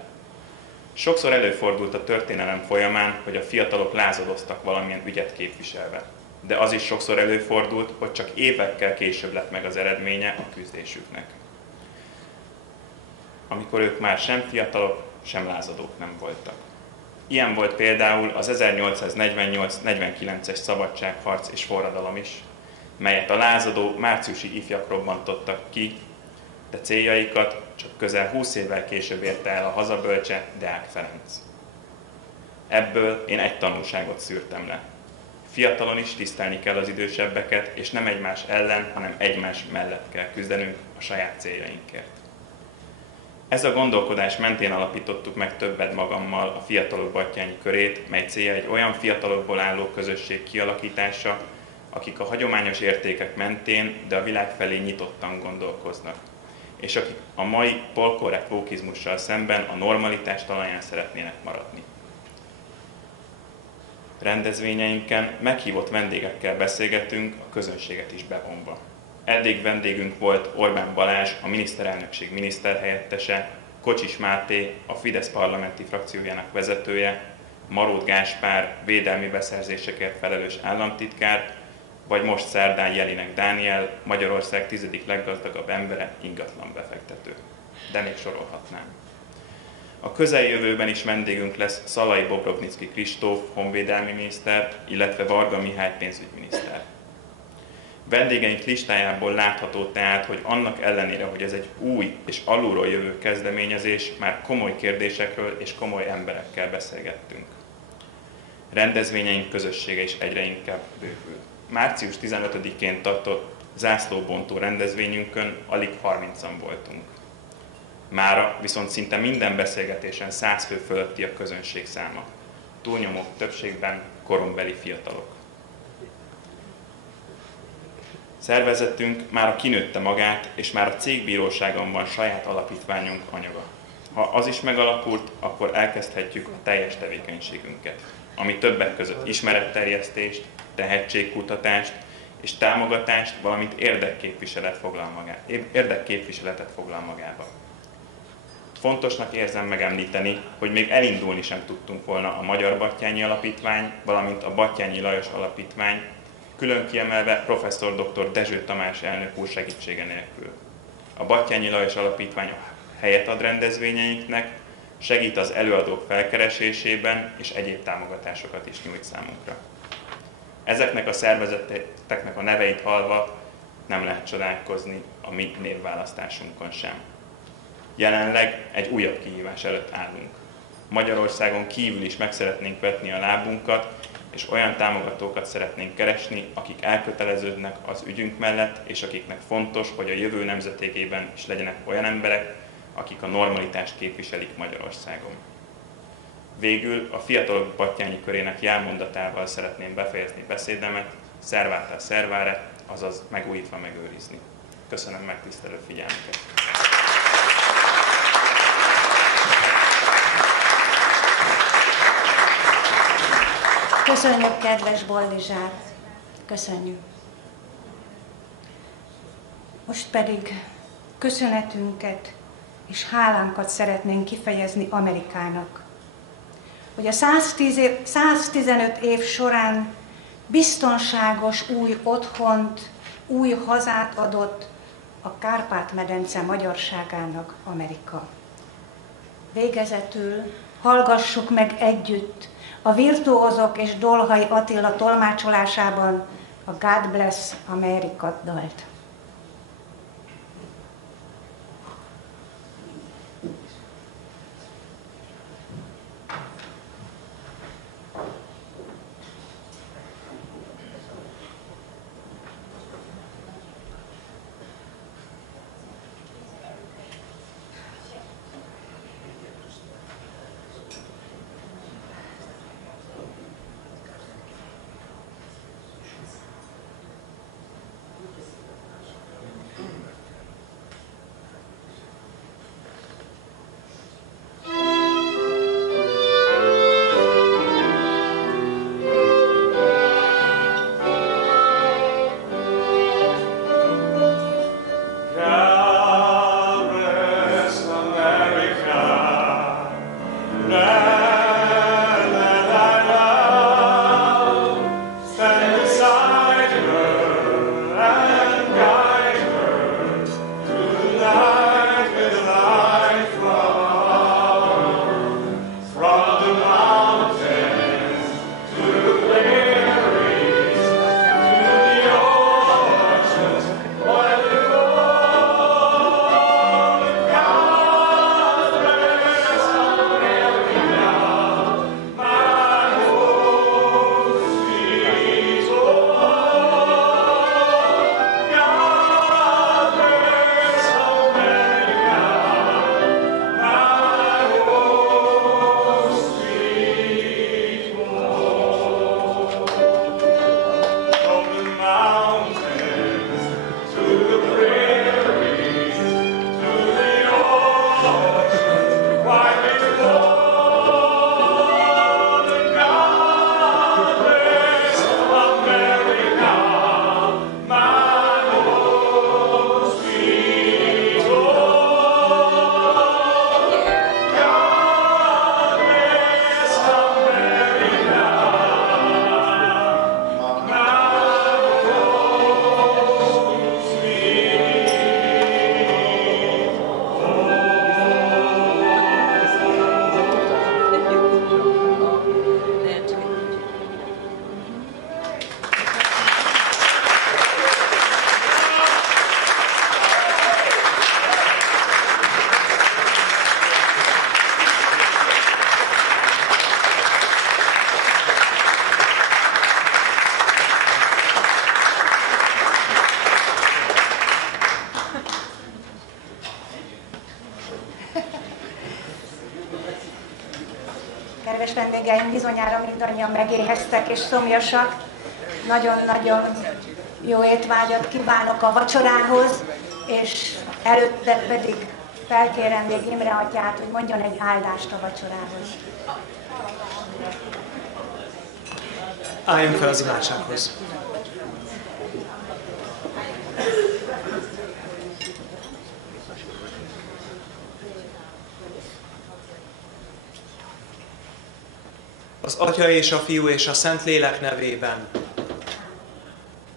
Sokszor előfordult a történelem folyamán, hogy a fiatalok lázadoztak valamilyen ügyet képviselve. De az is sokszor előfordult, hogy csak évekkel később lett meg az eredménye a küzdésüknek. Amikor ők már sem fiatalok, sem lázadók nem voltak. Ilyen volt például az 1848-49-es szabadságharc és forradalom is, melyet a lázadó márciusi ifjak robbantottak ki, de céljaikat csak közel 20 évvel később érte el a hazabölcse, Deák Ferenc. Ebből én egy tanulságot szűrtem le. Fiatalon is tisztelni kell az idősebbeket, és nem egymás ellen, hanem egymás mellett kell küzdenünk a saját céljainkért. Ez a gondolkodás mentén alapítottuk meg többet magammal a fiatalok battyányi körét, mely célja egy olyan fiatalokból álló közösség kialakítása, akik a hagyományos értékek mentén, de a világ felé nyitottan gondolkoznak, és akik a mai polkorrekt vókizmussal szemben a normalitás talaján szeretnének maradni. Rendezvényeinken meghívott vendégekkel beszélgetünk, a közönséget is bevonva. Eddig vendégünk volt Orbán Balázs, a miniszterelnökség miniszterhelyettese, Kocsis Máté, a Fidesz parlamenti frakciójának vezetője, Marót Gáspár, védelmi beszerzésekért felelős államtitkár, vagy most szerdán Jelinek Dániel, Magyarország 10. leggazdagabb embere, ingatlan befektető. De még sorolhatnám. A közeljövőben is vendégünk lesz Szalai Bobrovnicki Kristóf, honvédelmi miniszter, illetve Varga Mihály pénzügyminiszter. Vendégeink listájából látható tehát, hogy annak ellenére, hogy ez egy új és alulról jövő kezdeményezés, már komoly kérdésekről és komoly emberekkel beszélgettünk. Rendezvényeink közössége is egyre inkább bővül. Március 15-én tartott zászlóbontó rendezvényünkön alig 30-an voltunk. Mára viszont szinte minden beszélgetésen 100 fő fölötti a közönség száma. Túlnyomó többségben korombeli fiatalok. Szervezetünk már kinőtte magát, és már a cégbíróságon van saját alapítványunk anyaga. Ha az is megalakult, akkor elkezdhetjük a teljes tevékenységünket, ami többek között ismeretterjesztést, tehetségkutatást és támogatást, valamint érdekképviseletet foglal magába. Fontosnak érzem megemlíteni, hogy még elindulni sem tudtunk volna a Magyar Battyányi Alapítvány, valamint a Battyányi Lajos Alapítvány, külön kiemelve professzor dr. Dezső Tamás elnök úr segítsége nélkül. A Battyányi Lajos Alapítvány helyet ad rendezvényeinknek, segít az előadók felkeresésében és egyéb támogatásokat is nyújt számunkra. Ezeknek a szervezeteknek a neveit hallva nem lehet csodálkozni a mi névválasztásunkon sem. Jelenleg egy újabb kihívás előtt állunk. Magyarországon kívül is meg szeretnénk vetni a lábunkat, és olyan támogatókat szeretnénk keresni, akik elköteleződnek az ügyünk mellett, és akiknek fontos, hogy a jövő nemzedékében is legyenek olyan emberek, akik a normalitást képviselik Magyarországon. Végül a fiatalok Battyányi körének jelmondatával szeretném befejezni beszédemet, servata servare, azaz megújítva megőrizni. Köszönöm megtisztelő figyelmüket! Köszönjük, kedves Boldizsár! Köszönjük! Most pedig köszönetünket és hálánkat szeretnénk kifejezni Amerikának, hogy a 115 év során biztonságos új otthont, új hazát adott a Kárpát-medence magyarságának Amerika. Végezetül hallgassuk meg együtt a virtuózok és Dolhai Attila tolmácsolásában a God Bless America dalt. Kedves vendégeim, bizonyára mindannyian megéheztek és szomjasak. Nagyon-nagyon jó étvágyat kívánok a vacsorához, és előtte pedig felkérem még Imre atyát, hogy mondjon egy áldást a vacsorához. Álljunk fel az imádsághoz. Az Atya és a Fiú és a Szentlélek nevében.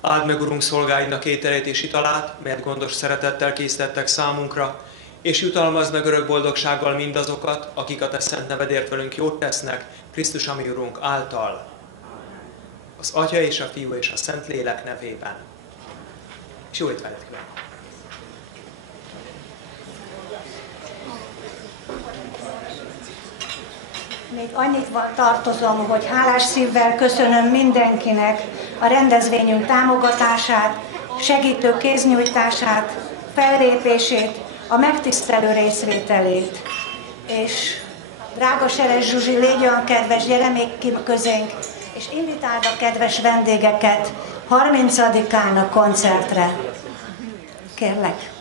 Áld meg, Urunk, szolgáidnak ételét és italát, melyet gondos szeretettel készítettek számunkra, és jutalmazd meg örök boldogsággal mindazokat, akik a te szent nevedért velünk jót tesznek, Krisztus, ami Urunk által. Az Atya és a Fiú és a Szentlélek nevében. És jó étvágyat kívánok! Még annyit tartozom, hogy hálás szívvel köszönöm mindenkinek a rendezvényünk támogatását, segítő kéznyújtását, fellépését, a megtisztelő részvételét. És drága Seres Zsuzsi, légy olyan kedves, gyere még ki közénk, és invitáld a kedves vendégeket 30-án a koncertre. Kérlek.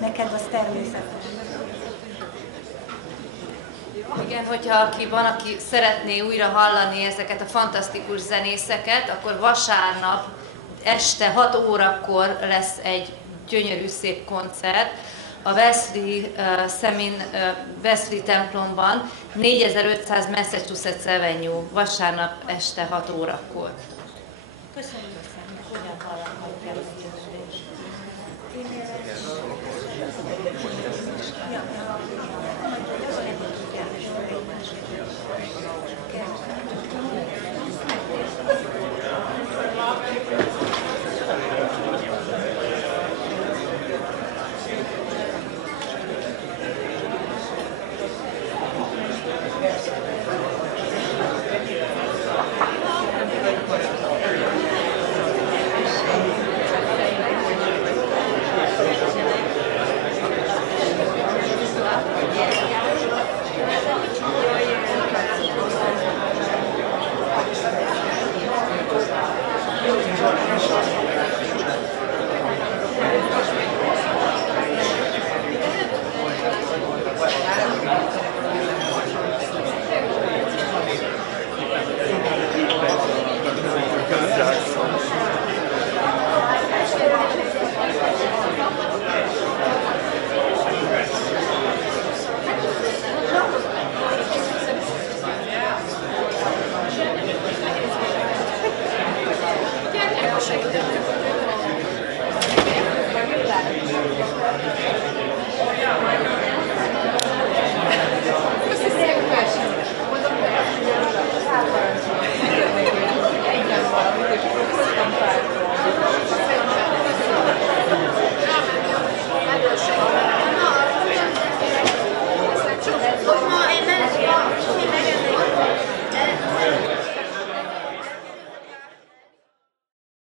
Neked az természetes. Igen, hogyha van, aki szeretné újra hallani ezeket a fantasztikus zenészeket, akkor vasárnap este 6 órakor lesz egy gyönyörű szép koncert a Wesley templomban, 4500 Massachusetts Avenue, vasárnap este 6 órakor. Köszönjük szépen, hogyan hallhatják a kérdést. Segítek.